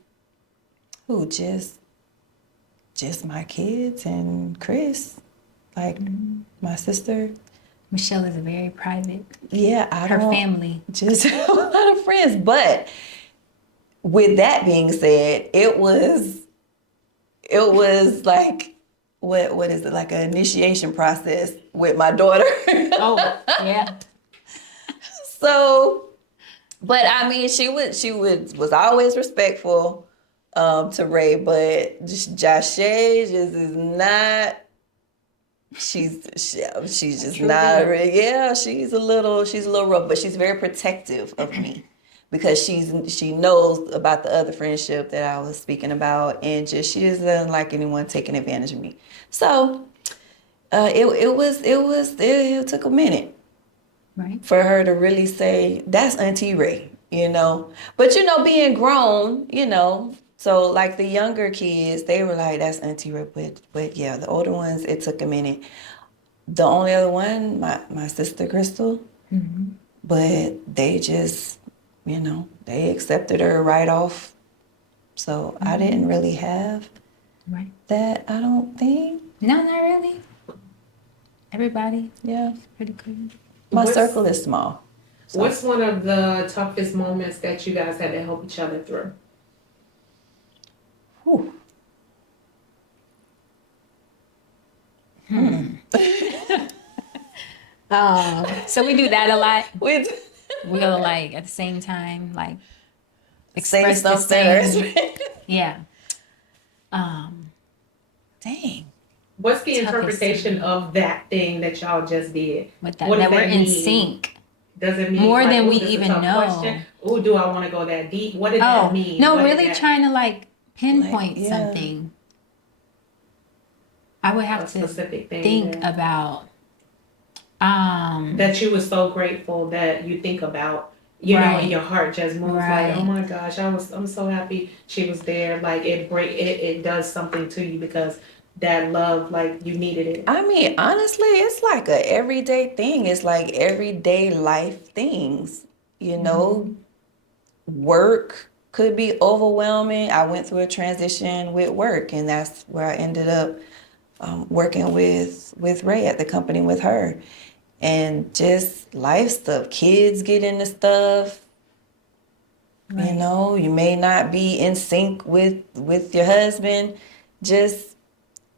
just my kids and Chris, like my sister. Michelle is a very private, Yeah, her family. just a lot of friends. But with that being said, it was like what is it, like an initiation process with my daughter. Oh, yeah. So, but I mean, she was always respectful to Ray, but Jashay just is not. She's just not really. Yeah, she's a little rough, but she's very protective of me because she knows about the other friendship that I was speaking about, and she just doesn't like anyone taking advantage of me. So it took a minute. Right. For her to really say, that's Auntie Ray, But, being grown, so like the younger kids, they were like, that's Auntie Ray. But yeah, the older ones, it took a minute. The only other one, my sister Crystal, but they just, they accepted her right off. So I didn't really have Right. that, I don't think. No, not really. Everybody, Yeah. pretty cool. My What's- circle is small. So. What's one of the toughest moments that you guys had to help each other through? Whew. So we do that a lot. With We'll like at the same time, like say express the something. same. Yeah. Dang. What's the Toughest interpretation of that thing that y'all just did? With that, What does that we're that in mean? sync. Does it mean More like, than ooh, we this is a even tough know. question? Oh, do I want to go that deep? What did Oh that mean? no, What did really that- trying to like pinpoint yeah. something. I would a have to specific thing think that, about. that you were so grateful that you think about. You know, Right. and your heart just moves Right. like, oh my gosh, I'm so happy she was there. Like it does something to you because that love, like you needed it. I mean, honestly, it's like a everyday thing. It's like everyday life things. Work could be overwhelming. I went through a transition with work, and that's where I ended up working with Ray at the company with her. And just life stuff. Kids get into stuff. Right. You may not be in sync with your husband. Just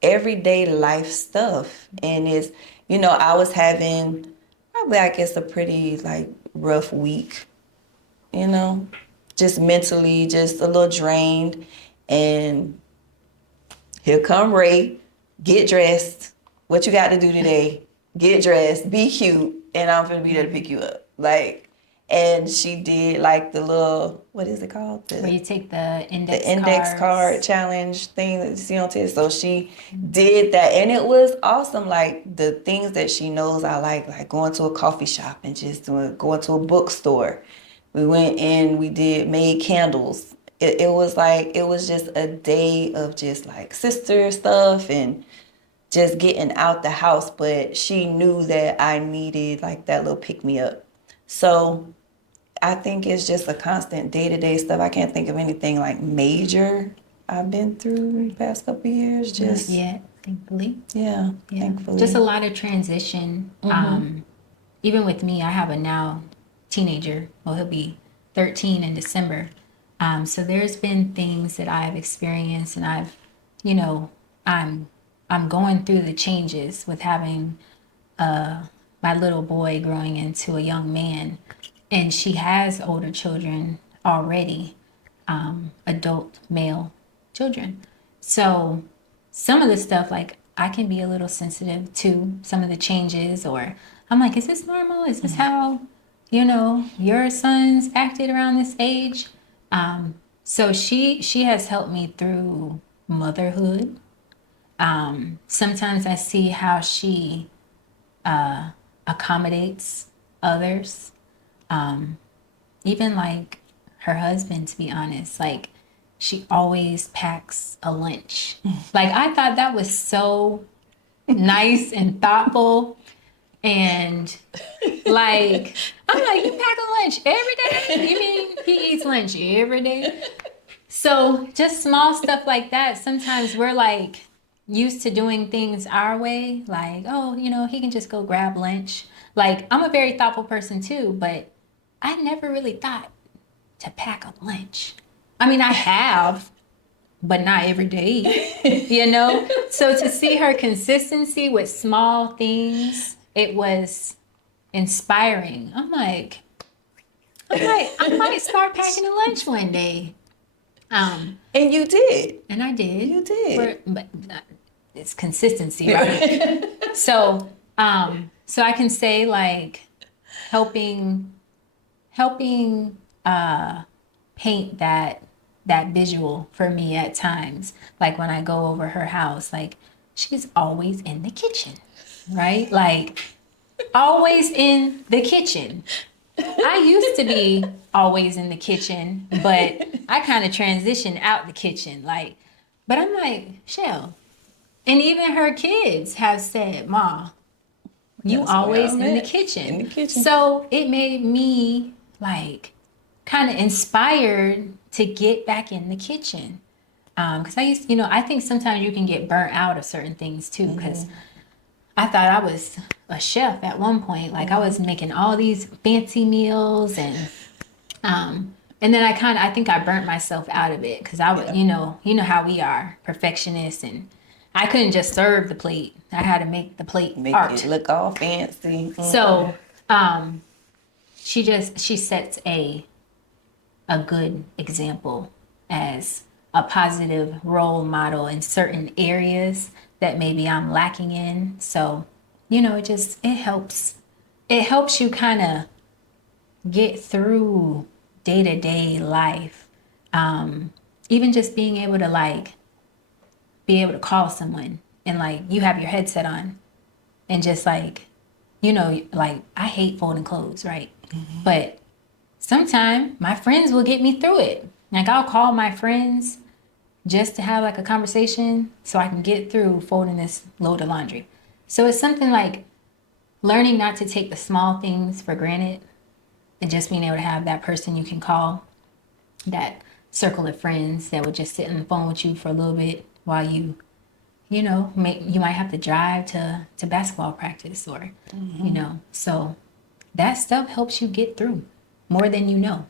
everyday life stuff. And it's, I was having probably, I guess, a pretty like rough week, just mentally, just a little drained. And here come Ray, get dressed. What you got to do today? Get dressed, be cute, and I'm gonna be there to pick you up. Like, And she did like the little, what is it called? Where you take the The index index cards. card challenge thing that you see on TikTok. So she did that, and it was awesome. Like the things that she knows I like going to a coffee shop and just going to a bookstore. We went and we made candles. It was like, it was just a day of just like sister stuff and just getting out the house. But she knew that I needed like that little pick me up. So I think it's just a constant day-to-day stuff. I can't think of anything like major I've been through the past couple of years. Just Yeah, thankfully. yeah, Yeah. thankfully. Just a lot of transition. Even with me, I have a now teenager. Well, he'll be 13 in December. So there's been things that I've experienced, and I've, you know, I'm going through the changes with having my little boy growing into a young man, and she has older children already, adult male children. So some of the stuff, like I can be a little sensitive to some of the changes, or I'm like, is this normal? Is this how, your son's acted around this age? So she has helped me through motherhood. Sometimes I see how she accommodates others. Even like her husband, to be honest, like she always packs a lunch. Like I thought that was so nice and thoughtful. And like, I'm like, you pack a lunch every day? You mean he eats lunch every day? So just small stuff like that. Sometimes we're like used to doing things our way. Like, oh, he can just go grab lunch. Like, I'm a very thoughtful person too, but I never really thought to pack a lunch. I mean, I have, but not every day, So to see her consistency with small things, it was inspiring. I might start packing a lunch one day. And you did. And I did. You did. But it's consistency, right? So I can say like helping paint that visual for me at times. Like when I go over her house, like she's always in the kitchen, right? Like always in the kitchen. I used to be always in the kitchen, but I kind of transitioned out the kitchen. But I'm like, Shell. And even her kids have said, Ma, you That's always where I'm in the at. kitchen. In the kitchen. So it made me like kind of inspired to get back in the kitchen. Because I used, I think sometimes you can get burnt out of certain things too. Because I thought I was a chef at one point. Like I was making all these fancy meals, and then I think I burnt myself out of it because I would, you know how we are, perfectionists, and I couldn't just serve the plate. I had to make the plate Make art. it look all fancy. So she sets a good example as a positive role model in certain areas that maybe I'm lacking in. So, it helps. It helps you kind of get through day-to-day life. Even just being able to be able to call someone and you have your headset on and just I hate folding clothes, right? Mm-hmm. But sometimes my friends will get me through it. Like I'll call my friends just to have a conversation so I can get through folding this load of laundry. So it's something like learning not to take the small things for granted and just being able to have that person you can call, that circle of friends that would just sit on the phone with you for a little bit while you might have to drive to basketball practice or, so that stuff helps you get through more than you know.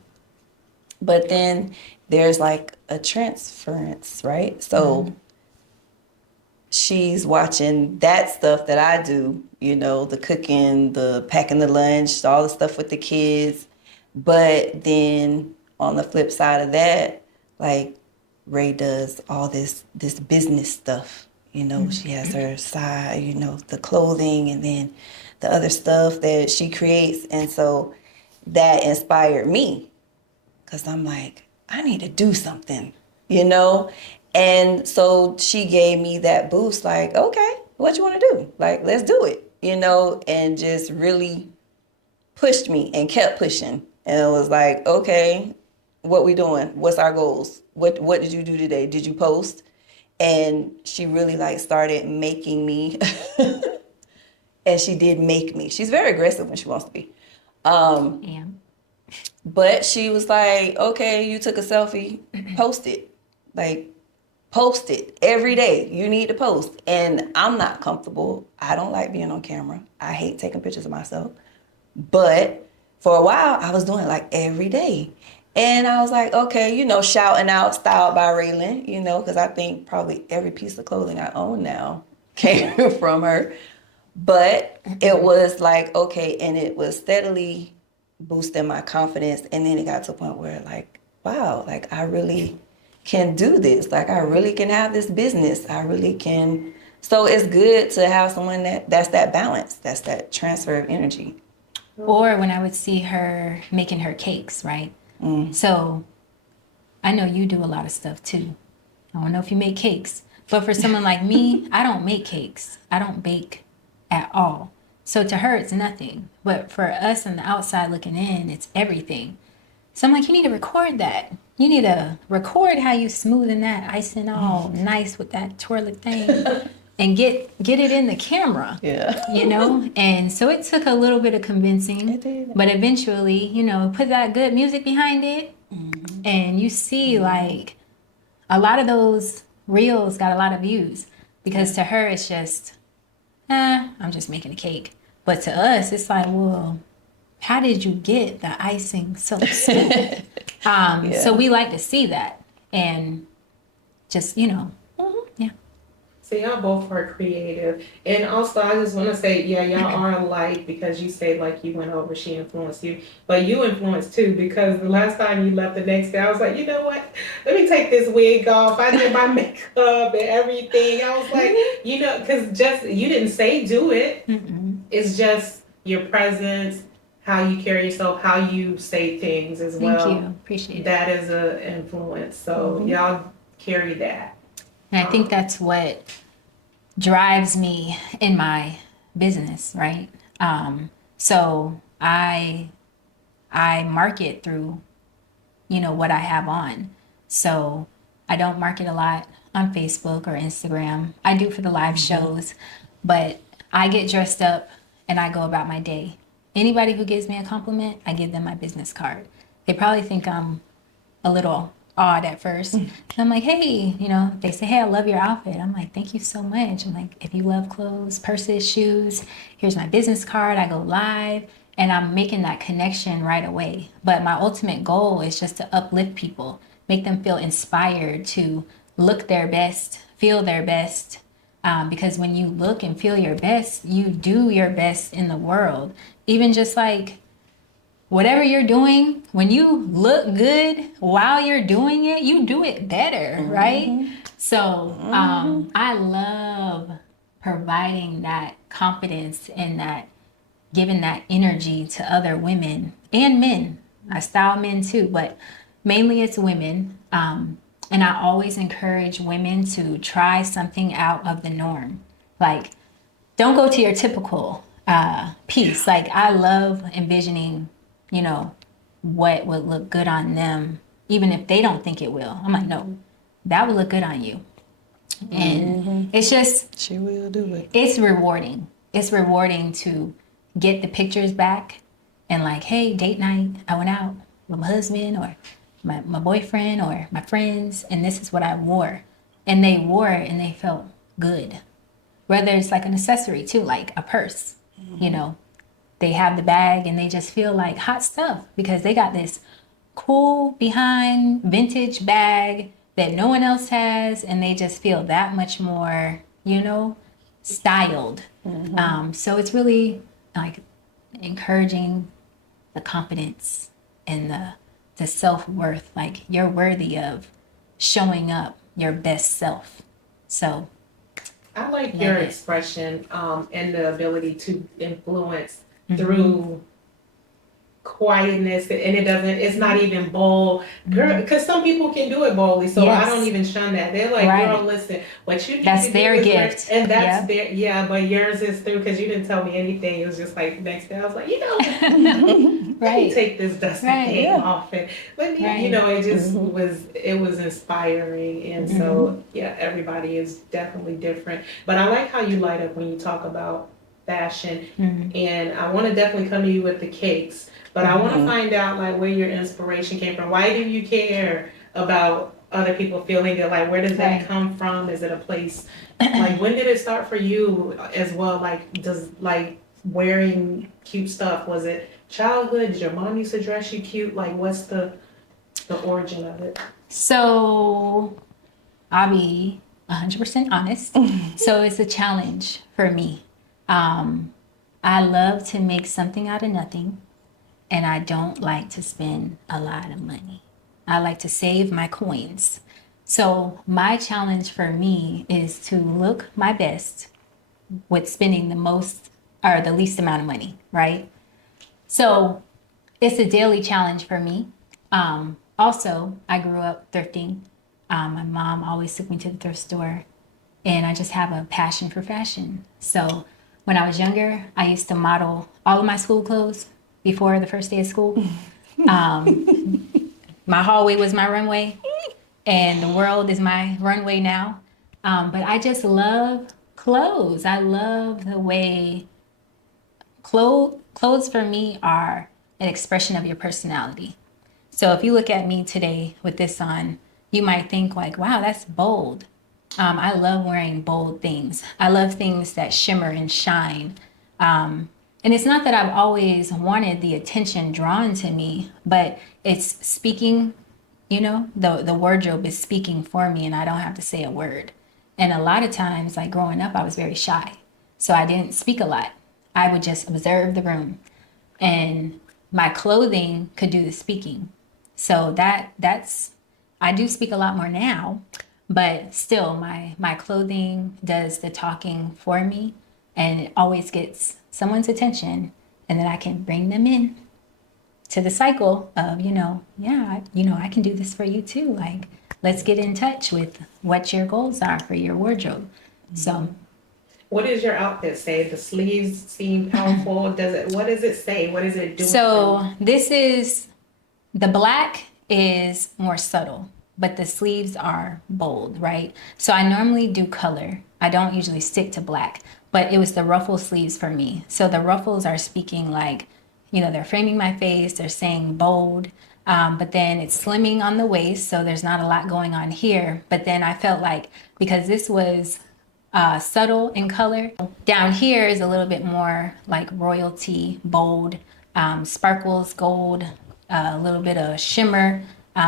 But then there's a transference, right? So she's watching that stuff that I do, the cooking, the packing the lunch, all the stuff with the kids. But then on the flip side of that, Ray does all this business stuff. She has her side, the clothing and then the other stuff that she creates. And so that inspired me. Because I'm like, I need to do something, you know? And so she gave me that boost, like, okay, what you want to do? Like, let's do it, you know? And just really pushed me and kept pushing. And it was like, okay, what we doing? What's our goals? What did you do today? Did you post? And she really like started making me and she did make me. She's very aggressive when she wants to be. Yeah. But she was like, okay, you took a selfie, post it. Like, post it every day. You need to post. And I'm not comfortable. I don't like being on camera. I hate taking pictures of myself. But for a while, I was doing it like every day. And I was like, okay, you know, shouting out, styled by Raylan, you know, because I think probably every piece of clothing I own now came from her. But it was like, okay, and it was steadily boosting my confidence. And then it got to a point where, like, wow, like I really can do this. Like I really can have this business. I really can. So it's good to have someone that's that balance, that's that transfer of energy. Or when I would see her making her cakes, right? So I know you do a lot of stuff too. I don't know if you make cakes, but for someone like me, I don't make cakes. I don't bake at all. So to her, it's nothing. But for us on the outside looking in, it's everything. So I'm like, you need to record that. You need to record how you smoothing that icing all nice with that twirly thing and get it in the camera. Yeah. You know? And so it took a little bit of convincing. It did. But eventually, you know, put that good music behind it. And you see like a lot of those reels got a lot of views because to her it's just, I'm just making a cake. But to us, it's like, well, how did you get the icing so smooth? So we like to see that and just, you know, yeah. So y'all both are creative. And also I just wanna say, yeah, y'all are alike because you say like you went over, she influenced you. But you influenced too because the last time you left the next day, I was like, you know what? Let me take this wig off. I did my makeup and everything. I was like, you know, cause just you didn't say do it. It's just your presence, how you carry yourself, how you say things as well. Thank you. Appreciate it. That is a influence. So y'all carry that. And I think that's what drives me in my business, right? So I market through, you know, what I have on. So I don't market a lot on Facebook or Instagram. I do for the live shows, but I get dressed up and I go about my day. Anybody who gives me a compliment, I give them my business card. They probably think I'm a little odd at first. And I'm like, hey, you know, they say, hey, I love your outfit. I'm like, thank you so much. I'm like, if you love clothes, purses, shoes, here's my business card. I go live and I'm making that connection right away. But my ultimate goal is just to uplift people, make them feel inspired to look their best, feel their best. Because when you look and feel your best, you do your best in the world. Even just like whatever you're doing, when you look good while you're doing it, you do it better, right? So I love providing that confidence and that giving that energy to other women and men. I style men too, but mainly it's women. And I always encourage women to try something out of the norm. Like, don't go to your typical piece. Like, I love envisioning, you know, what would look good on them, even if they don't think it will. I'm like, no, that would look good on you. And it's just, She will do it. it's rewarding. It's rewarding to get the pictures back and like, hey, date night, I went out with my husband or my boyfriend or my friends, and this is what I wore. And they wore it and they felt good. Whether it's like an accessory too, like a purse, you know, they have the bag and they just feel like hot stuff because they got this cool behind vintage bag that no one else has, and they just feel that much more, you know, styled. So it's really like encouraging the confidence and the self-worth. Like, you're worthy of showing up your best self. So I like your it. expression and the ability to influence through quietness, and it's not even bold, girl, because some people can do it boldly, so I don't Yes. even shun that. They're like, Right. girl, listen, what you need That's to their do is gift. and that's Yep. their, yeah, but yours is through, because you didn't tell me anything. It was just like, next day I was like, let me Right. take this dusty Right. thing Yeah. off, and let me, Right. it just was inspiring. And so, yeah, everybody is definitely different, but I like how you light up when you talk about fashion. And I want to definitely come to you with the cakes, but I want to find out like where your inspiration came from. Why do you care about other people feeling good? Like, where does that Right. come from? Is it a place, like, when did it start for you as well? Like, does like wearing cute stuff, was it childhood? Did your mom used to dress you cute? Like, what's the origin of it? So I'll be 100% honest. So it's a challenge for me. I love to make something out of nothing, and I don't like to spend a lot of money. I like to save my coins. So my challenge for me is to look my best with spending the most or the least amount of money, right? So it's a daily challenge for me. Also, I grew up thrifting. My mom always took me to the thrift store, and I just have a passion for fashion. So when I was younger, I used to model all of my school clothes before the first day of school. My hallway was my runway, and the world is my runway now. But I just love clothes. I love the way clothes for me are an expression of your personality. So if you look at me today with this on, you might think like, wow, that's bold. I love wearing bold things. I love things that shimmer and shine. And it's not that I've always wanted the attention drawn to me, but it's speaking, the wardrobe is speaking for me and I don't have to say a word. And a lot of times, like growing up, I was very shy. So I didn't speak a lot. I would just observe the room. And my clothing could do the speaking. So that's I do speak a lot more now, but still my clothing does the talking for me, and it always gets someone's attention, and then I can bring them in to the cycle of, I can do this for you too. Like, let's get in touch with what your goals are for your wardrobe. So What does your outfit say? The sleeves seem powerful. What does it say? What is it doing? So this is the black is more subtle, but the sleeves are bold, right? So I normally do color. I don't usually stick to black, but it was the ruffle sleeves for me. So the ruffles are speaking like, they're framing my face, they're saying bold, but then it's slimming on the waist, so there's not a lot going on here. But then I felt like because this was subtle in color. Down here is a little bit more like royalty, bold, sparkles, gold, a little bit of shimmer.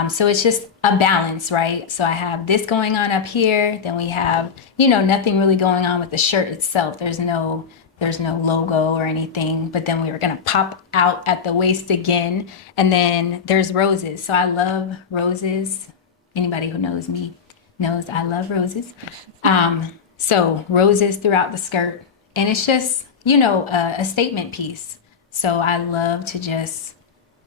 So it's just a balance, right? So I have this going on up here. Then we have, nothing really going on with the shirt itself. There's no logo or anything. But then we were gonna pop out at the waist again. And then there's roses. So I love roses. Anybody who knows me knows I love roses. So roses throughout the skirt. And it's just, a statement piece. So I love to just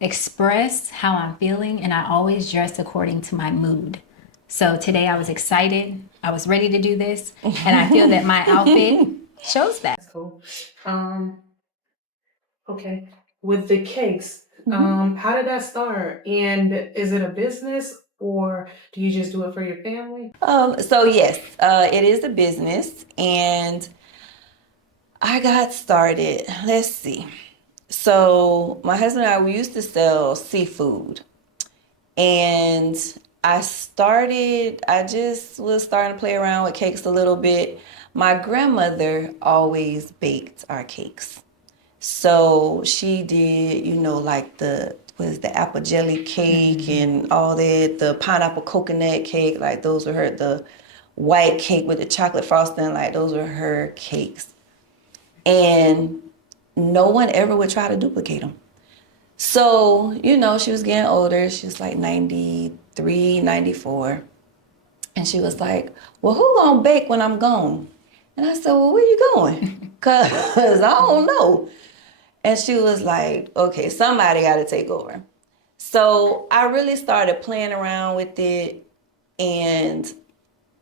express how I'm feeling, and I always dress according to my mood. So today I was excited. I was ready to do this, and I feel that my outfit shows that. That's cool. Okay. With the cakes, how did that start? And is it a business or do you just do it for your family? So yes, it is a business, and I got started. Let's see. So my husband and I, we used to sell seafood, and I just was starting to play around with cakes a little bit. My grandmother always baked our cakes. So she did, like the apple jelly cake and all that, the pineapple coconut cake, like those were the white cake with the chocolate frosting, like those were her cakes. And no one ever would try to duplicate them. So, she was getting older. She was like 93, 94. And she was like, well, who gonna bake when I'm gone? And I said, well, where you going? Because I don't know. And she was like, okay, somebody got to take over. So I really started playing around with it. And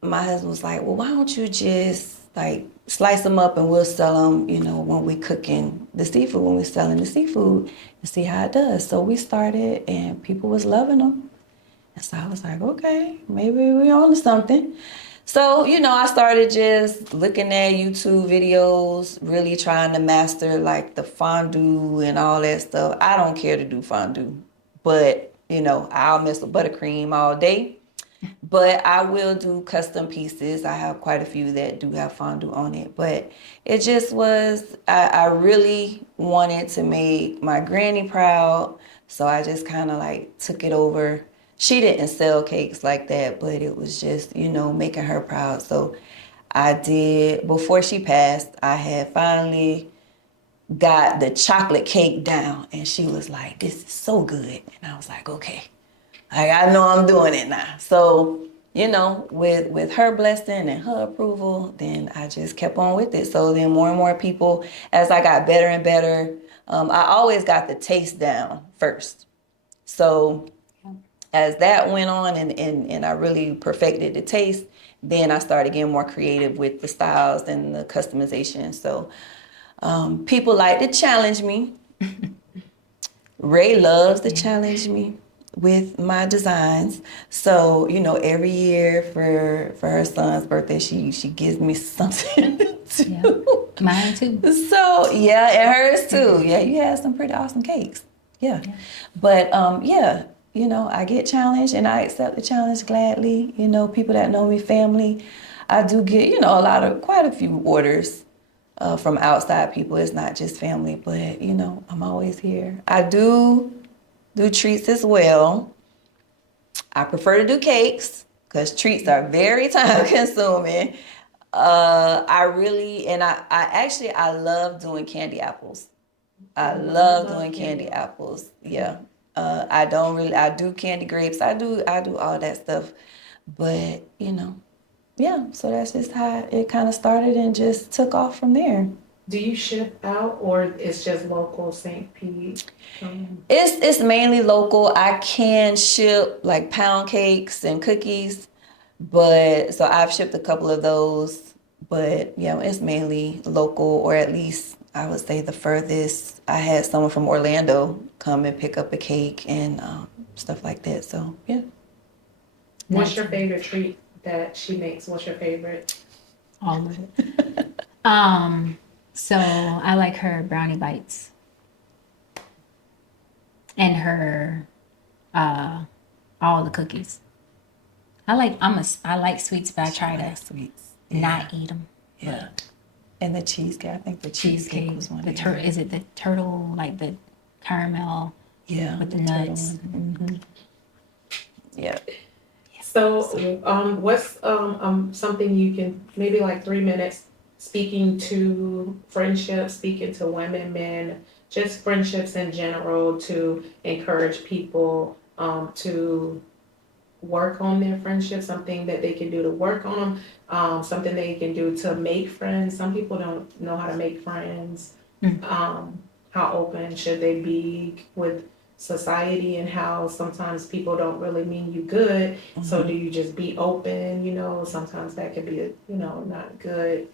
my husband was like, well, why don't you just like slice them up and we'll sell them, you know, when we cooking the seafood, when we selling the seafood and see how it does. So we started and people was loving them. And so I was like, okay, maybe we on to something. So, you know, I started just looking at YouTube videos, really trying to master like the fondue and all that stuff. I don't care to do fondue, but, you know, I'll mess with buttercream all day. But I will do custom pieces. I have quite a few that do have fondue on it. But it just was, I really wanted to make my granny proud. So I just kind of like took it over. She didn't sell cakes like that, but it was just, you know, making her proud. So I did, before she passed, I had finally got the chocolate cake down. And she was like, this is so good. And I was like, okay. I know I'm doing it now. So, you know, with her blessing and her approval, then I just kept on with it. So then more and more people, as I got better and better, I always got the taste down first. So as that went on and I really perfected the taste, then I started getting more creative with the styles and the customization. So people like to challenge me. Ray loves to challenge me with my designs. So, you know, every year for her son's birthday, she gives me something to do. Mine too. So, yeah, and hers too. Yeah, you had some pretty awesome cakes. Yeah. But, yeah, you know, I get challenged and I accept the challenge gladly. You know, people that know me, family, I do get, you know, quite a few orders from outside people. It's not just family, but, you know, I'm always here. I do treats as well. I prefer to do cakes because treats are very time consuming. I love doing candy apples. I love doing candy apples. Yeah. I do candy grapes. I do all that stuff. But, you know, yeah, so that's just how it kind of started and just took off from there. Do you ship out or it's just local St. Pete? It's mainly local. I can ship like pound cakes and cookies, but so I've shipped a couple of those. But yeah, it's mainly local, or at least I would say the furthest. I had someone from Orlando come and pick up a cake and stuff like that. So yeah. What's your favorite treat that she makes? What's your favorite? All of it. So I like her brownie bites and her all the cookies. I like sweets, but I try to sweets. not eat them. Yeah. And the cheesecake. I think the cheesecake was one. Is it the turtle, like the caramel? Yeah. With the nuts. Mm-hmm. Yeah. So, what's something you can maybe like 3 minutes speaking to friendships, speaking to women, men, just friendships in general to encourage people to work on their friendships, something that they can do to work on them, something they can do to make friends. Some people don't know how to make friends. How open should they be with society and how sometimes people don't really mean you good. Mm-hmm. So do you just be open? You know, sometimes that could be, you know, not good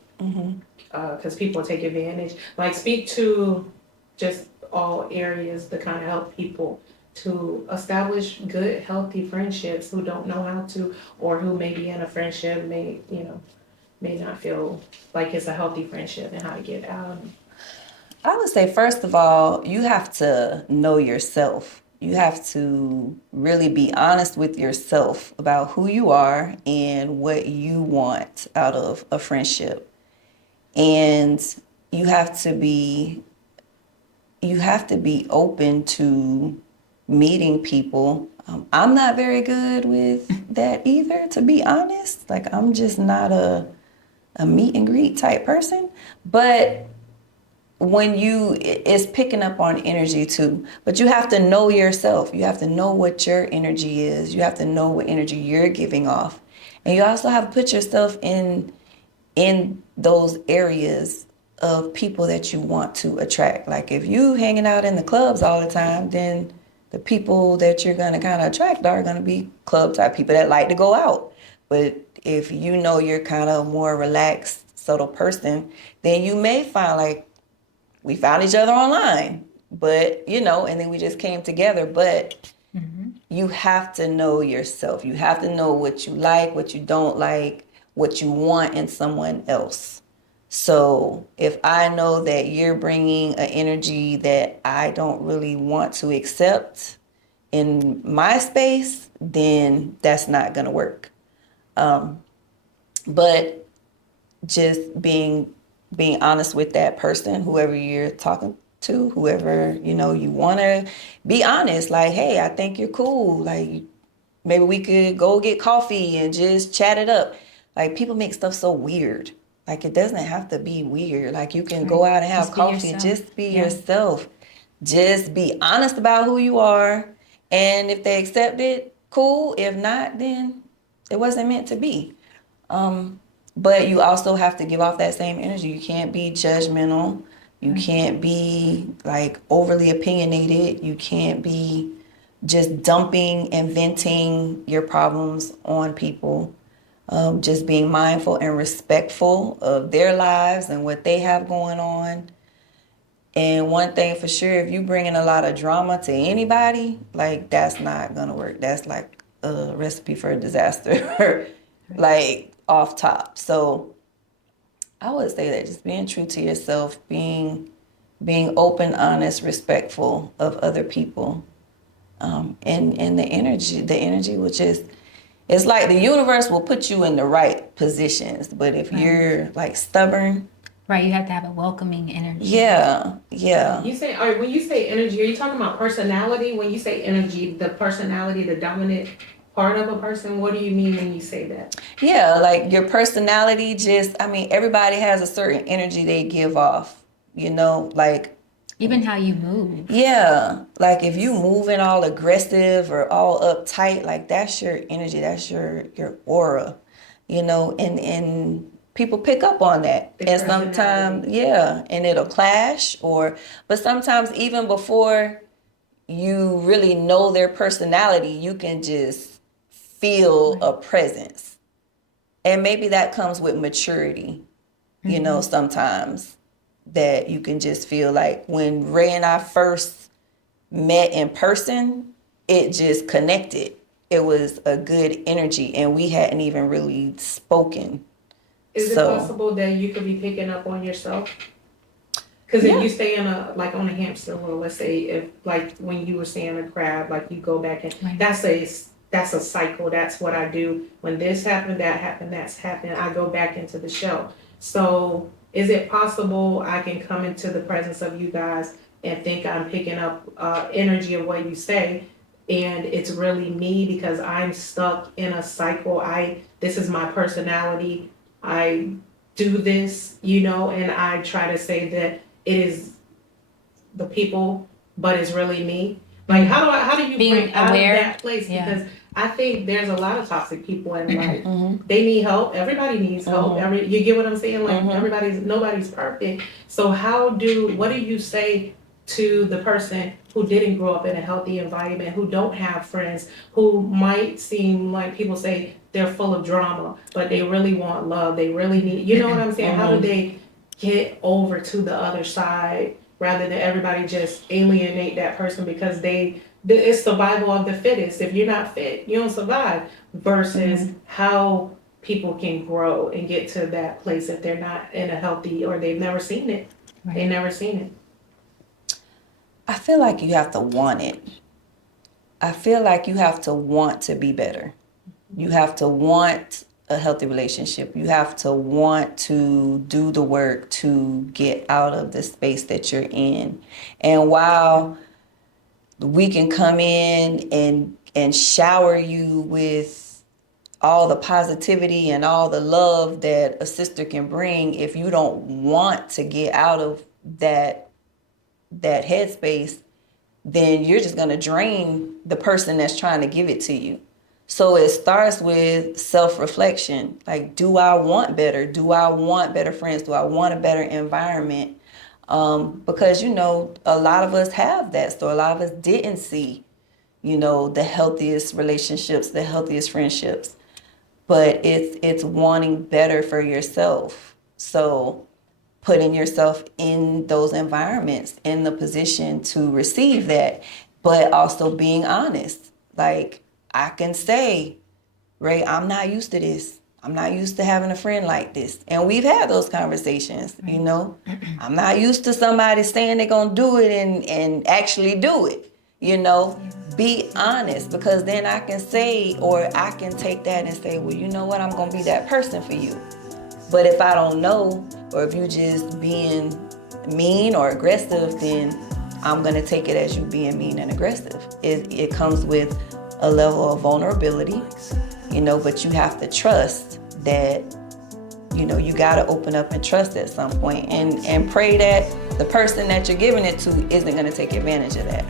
because people take advantage. Like speak to just all areas to kind of help people to establish good, healthy friendships who don't know how to, or who may be in a friendship may not feel like it's a healthy friendship and how to get out. I would say, first of all, you have to know yourself. You have to really be honest with yourself about who you are and what you want out of a friendship. And you have to be open to meeting people. I'm not very good with that either, to be honest. Like, I'm just not a meet and greet type person. But it's picking up on energy too. But you have to know yourself. You have to know what your energy is. You have to know what energy you're giving off. And you also have to put yourself in those areas of people that you want to attract. Like if you hanging out in the clubs all the time, then the people that you're gonna kind of attract are gonna be club type people that like to go out. But if you know you're kind of more relaxed, subtle person, then you may find like we found each other online, but and then we just came together. But you have to know yourself. You have to know what you like, what you don't like, what you want in someone else. So if I know that you're bringing an energy that I don't really want to accept in my space, then that's not going to work. But just being honest with that person, whoever you're talking to, whoever you want to be honest. Like, hey, I think you're cool. Like, maybe we could go get coffee and just chat it up. Like, people make stuff so weird. Like, it doesn't have to be weird. Like, you can go out and have Just be coffee. yourself. Just be Yeah. yourself. Just be honest about who you are. And if they accept it, cool. If not, then it wasn't meant to be. But you also have to give off that same energy. You can't be judgmental. You can't be like overly opinionated. You can't be just dumping and venting your problems on people. Just being mindful and respectful of their lives and what they have going on. And one thing for sure, if you bring in a lot of drama to anybody, like that's not gonna work. That's like a recipe for a disaster, like off top. So I would say that just being true to yourself, being open, honest, respectful of other people, and the energy will just. It's like the universe will put you in the right positions, but if you're like stubborn, Right, you have to have a welcoming energy. yeah. You say, all right, when you say energy, are you talking about personality? When you say energy, the personality, the dominant part of a person, what do you mean when you say that? Yeah, like your personality everybody has a certain energy they give off, like, Even how you move. yeah, like if you moving all aggressive or all uptight, like that's your energy, that's your aura, and people pick up on that. The And sometimes, personality. yeah, and it'll clash but sometimes even before you really know their personality, you can just feel a presence. And maybe that comes with maturity, sometimes that you can just feel like when Ray and I first met in person, it just connected. It was a good energy and we hadn't even really spoken. Is it So- possible that you could be picking up on yourself? Because Yeah. if you stay on a hamster wheel, let's say if like when you were saying a crab, like you go back and Right. that's a cycle. That's what I do. When this happened, that happened, that's happened. I go back into the shell. So is it possible I can come into the presence of you guys and think I'm picking up energy of what you say, and it's really me because I'm stuck in a cycle. This is my personality. I do this, and I try to say that it is the people, but it's really me. Like how do you Being break out of aware, that place? yeah. Because I think there's a lot of toxic people in life. They need help. Everybody needs help. You get what I'm saying? Like nobody's perfect. So what do you say to the person who didn't grow up in a healthy environment, who don't have friends, who might seem like people say they're full of drama, but they really want love. They really need, you know what I'm saying? How do they get over to the other side rather than everybody just alienate that person because it's survival of the fittest. If you're not fit, you don't survive. Versus how people can grow and get to that place if they're not in a healthy or they've never seen it. Right. They've never seen it. I feel like you have to want it. I feel like you have to want to be better. You have to want a healthy relationship. You have to want to do the work to get out of the space that you're in. And while we can come in and shower you with all the positivity and all the love that a sister can bring, if you don't want to get out of that headspace, then you're just going to drain the person that's trying to give it to you. So it starts with self-reflection. Like, do I want better? Do I want better friends? Do I want a better environment? Because, you know, a lot of us have that. So a lot of us didn't see, you know, the healthiest relationships, the healthiest friendships. But it's wanting better for yourself. So putting yourself in those environments, in the position to receive that, but also being honest. Like, I can say, Ray, I'm not used to this. I'm not used to having a friend like this. And we've had those conversations, you know. I'm not used to somebody saying they're going to do it and actually do it, you know. Be honest, because then I can say, or I can take that and say, well, you know what, I'm going to be that person for you. But if I don't know, or if you just being mean or aggressive, then I'm going to take it as you being mean and aggressive. It comes with a level of vulnerability, you know, but you have to trust that, you know, you got to open up and trust at some point, and pray that the person that you're giving it to isn't going to take advantage of that.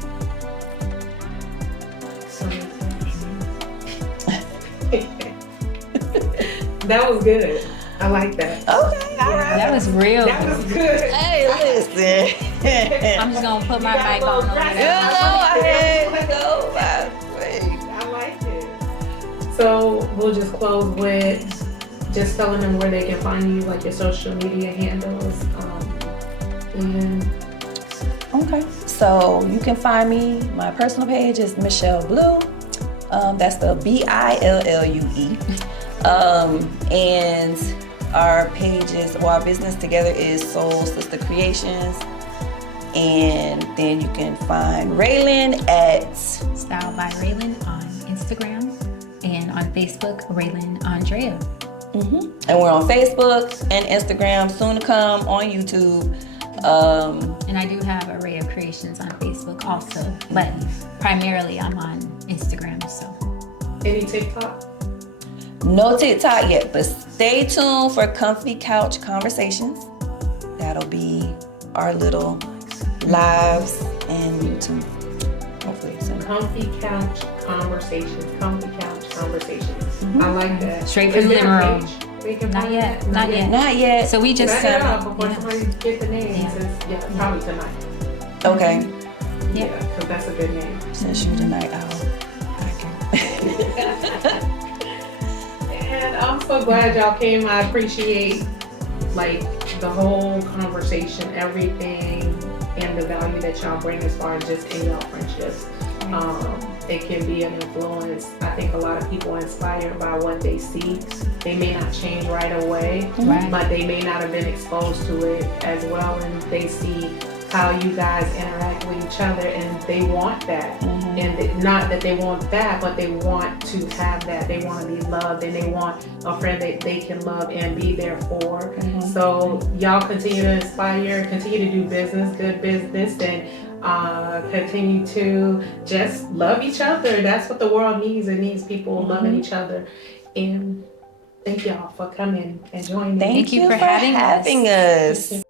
That was good. I like that. Okay, all right. That was real. That was good. Hey, listen. I'm just gonna put my mic got a on little over You there. know, I had to go my way. I like it. So we'll just close with just telling them where they can find you, like your social media handles. And Okay, so you can find me. My personal page is Michelle Blue. That's the Billue. And our pages, well, our business together is Soul Sister Creations. And then you can find Raylan at Style by Raylan on Instagram and on Facebook, Raylan Andrea. and we're on Facebook and Instagram, soon to come on YouTube. And I do have Array of Creations on Facebook also, but primarily I'm on Instagram. So any TikTok? No TikTok yet, but stay tuned for Comfy Couch Conversations. That'll be our little lives and YouTube. Hopefully soon. Comfy Couch Conversations. Comfy Couch Conversations. I like that. Straight Is from the there living a room. page where you can Not find yet, that? not yet. Not yet. So we just Set it up before yeah. somebody get the names. Yeah. Yeah, probably tonight. Okay. Yeah. Yeah, because that's a good name. Since you're the night owl, I can. And I'm so glad y'all came. I appreciate like the whole conversation, everything, and the value that y'all bring as far as just in y'all friendships. It can be an influence. I think a lot of people are inspired by what they see. They may not change right away, Right. but they may not have been exposed to it as well, and they see how you guys interact with each other, and they want that. And not that they want that, but they want to have that. They want to be loved, and they want a friend that they can love and be there for. So y'all continue to inspire, continue to do business, good business, and continue to just love each other. That's what the world needs. It needs people loving each other. And thank y'all for coming and joining me. Thank you you for for having us. having us.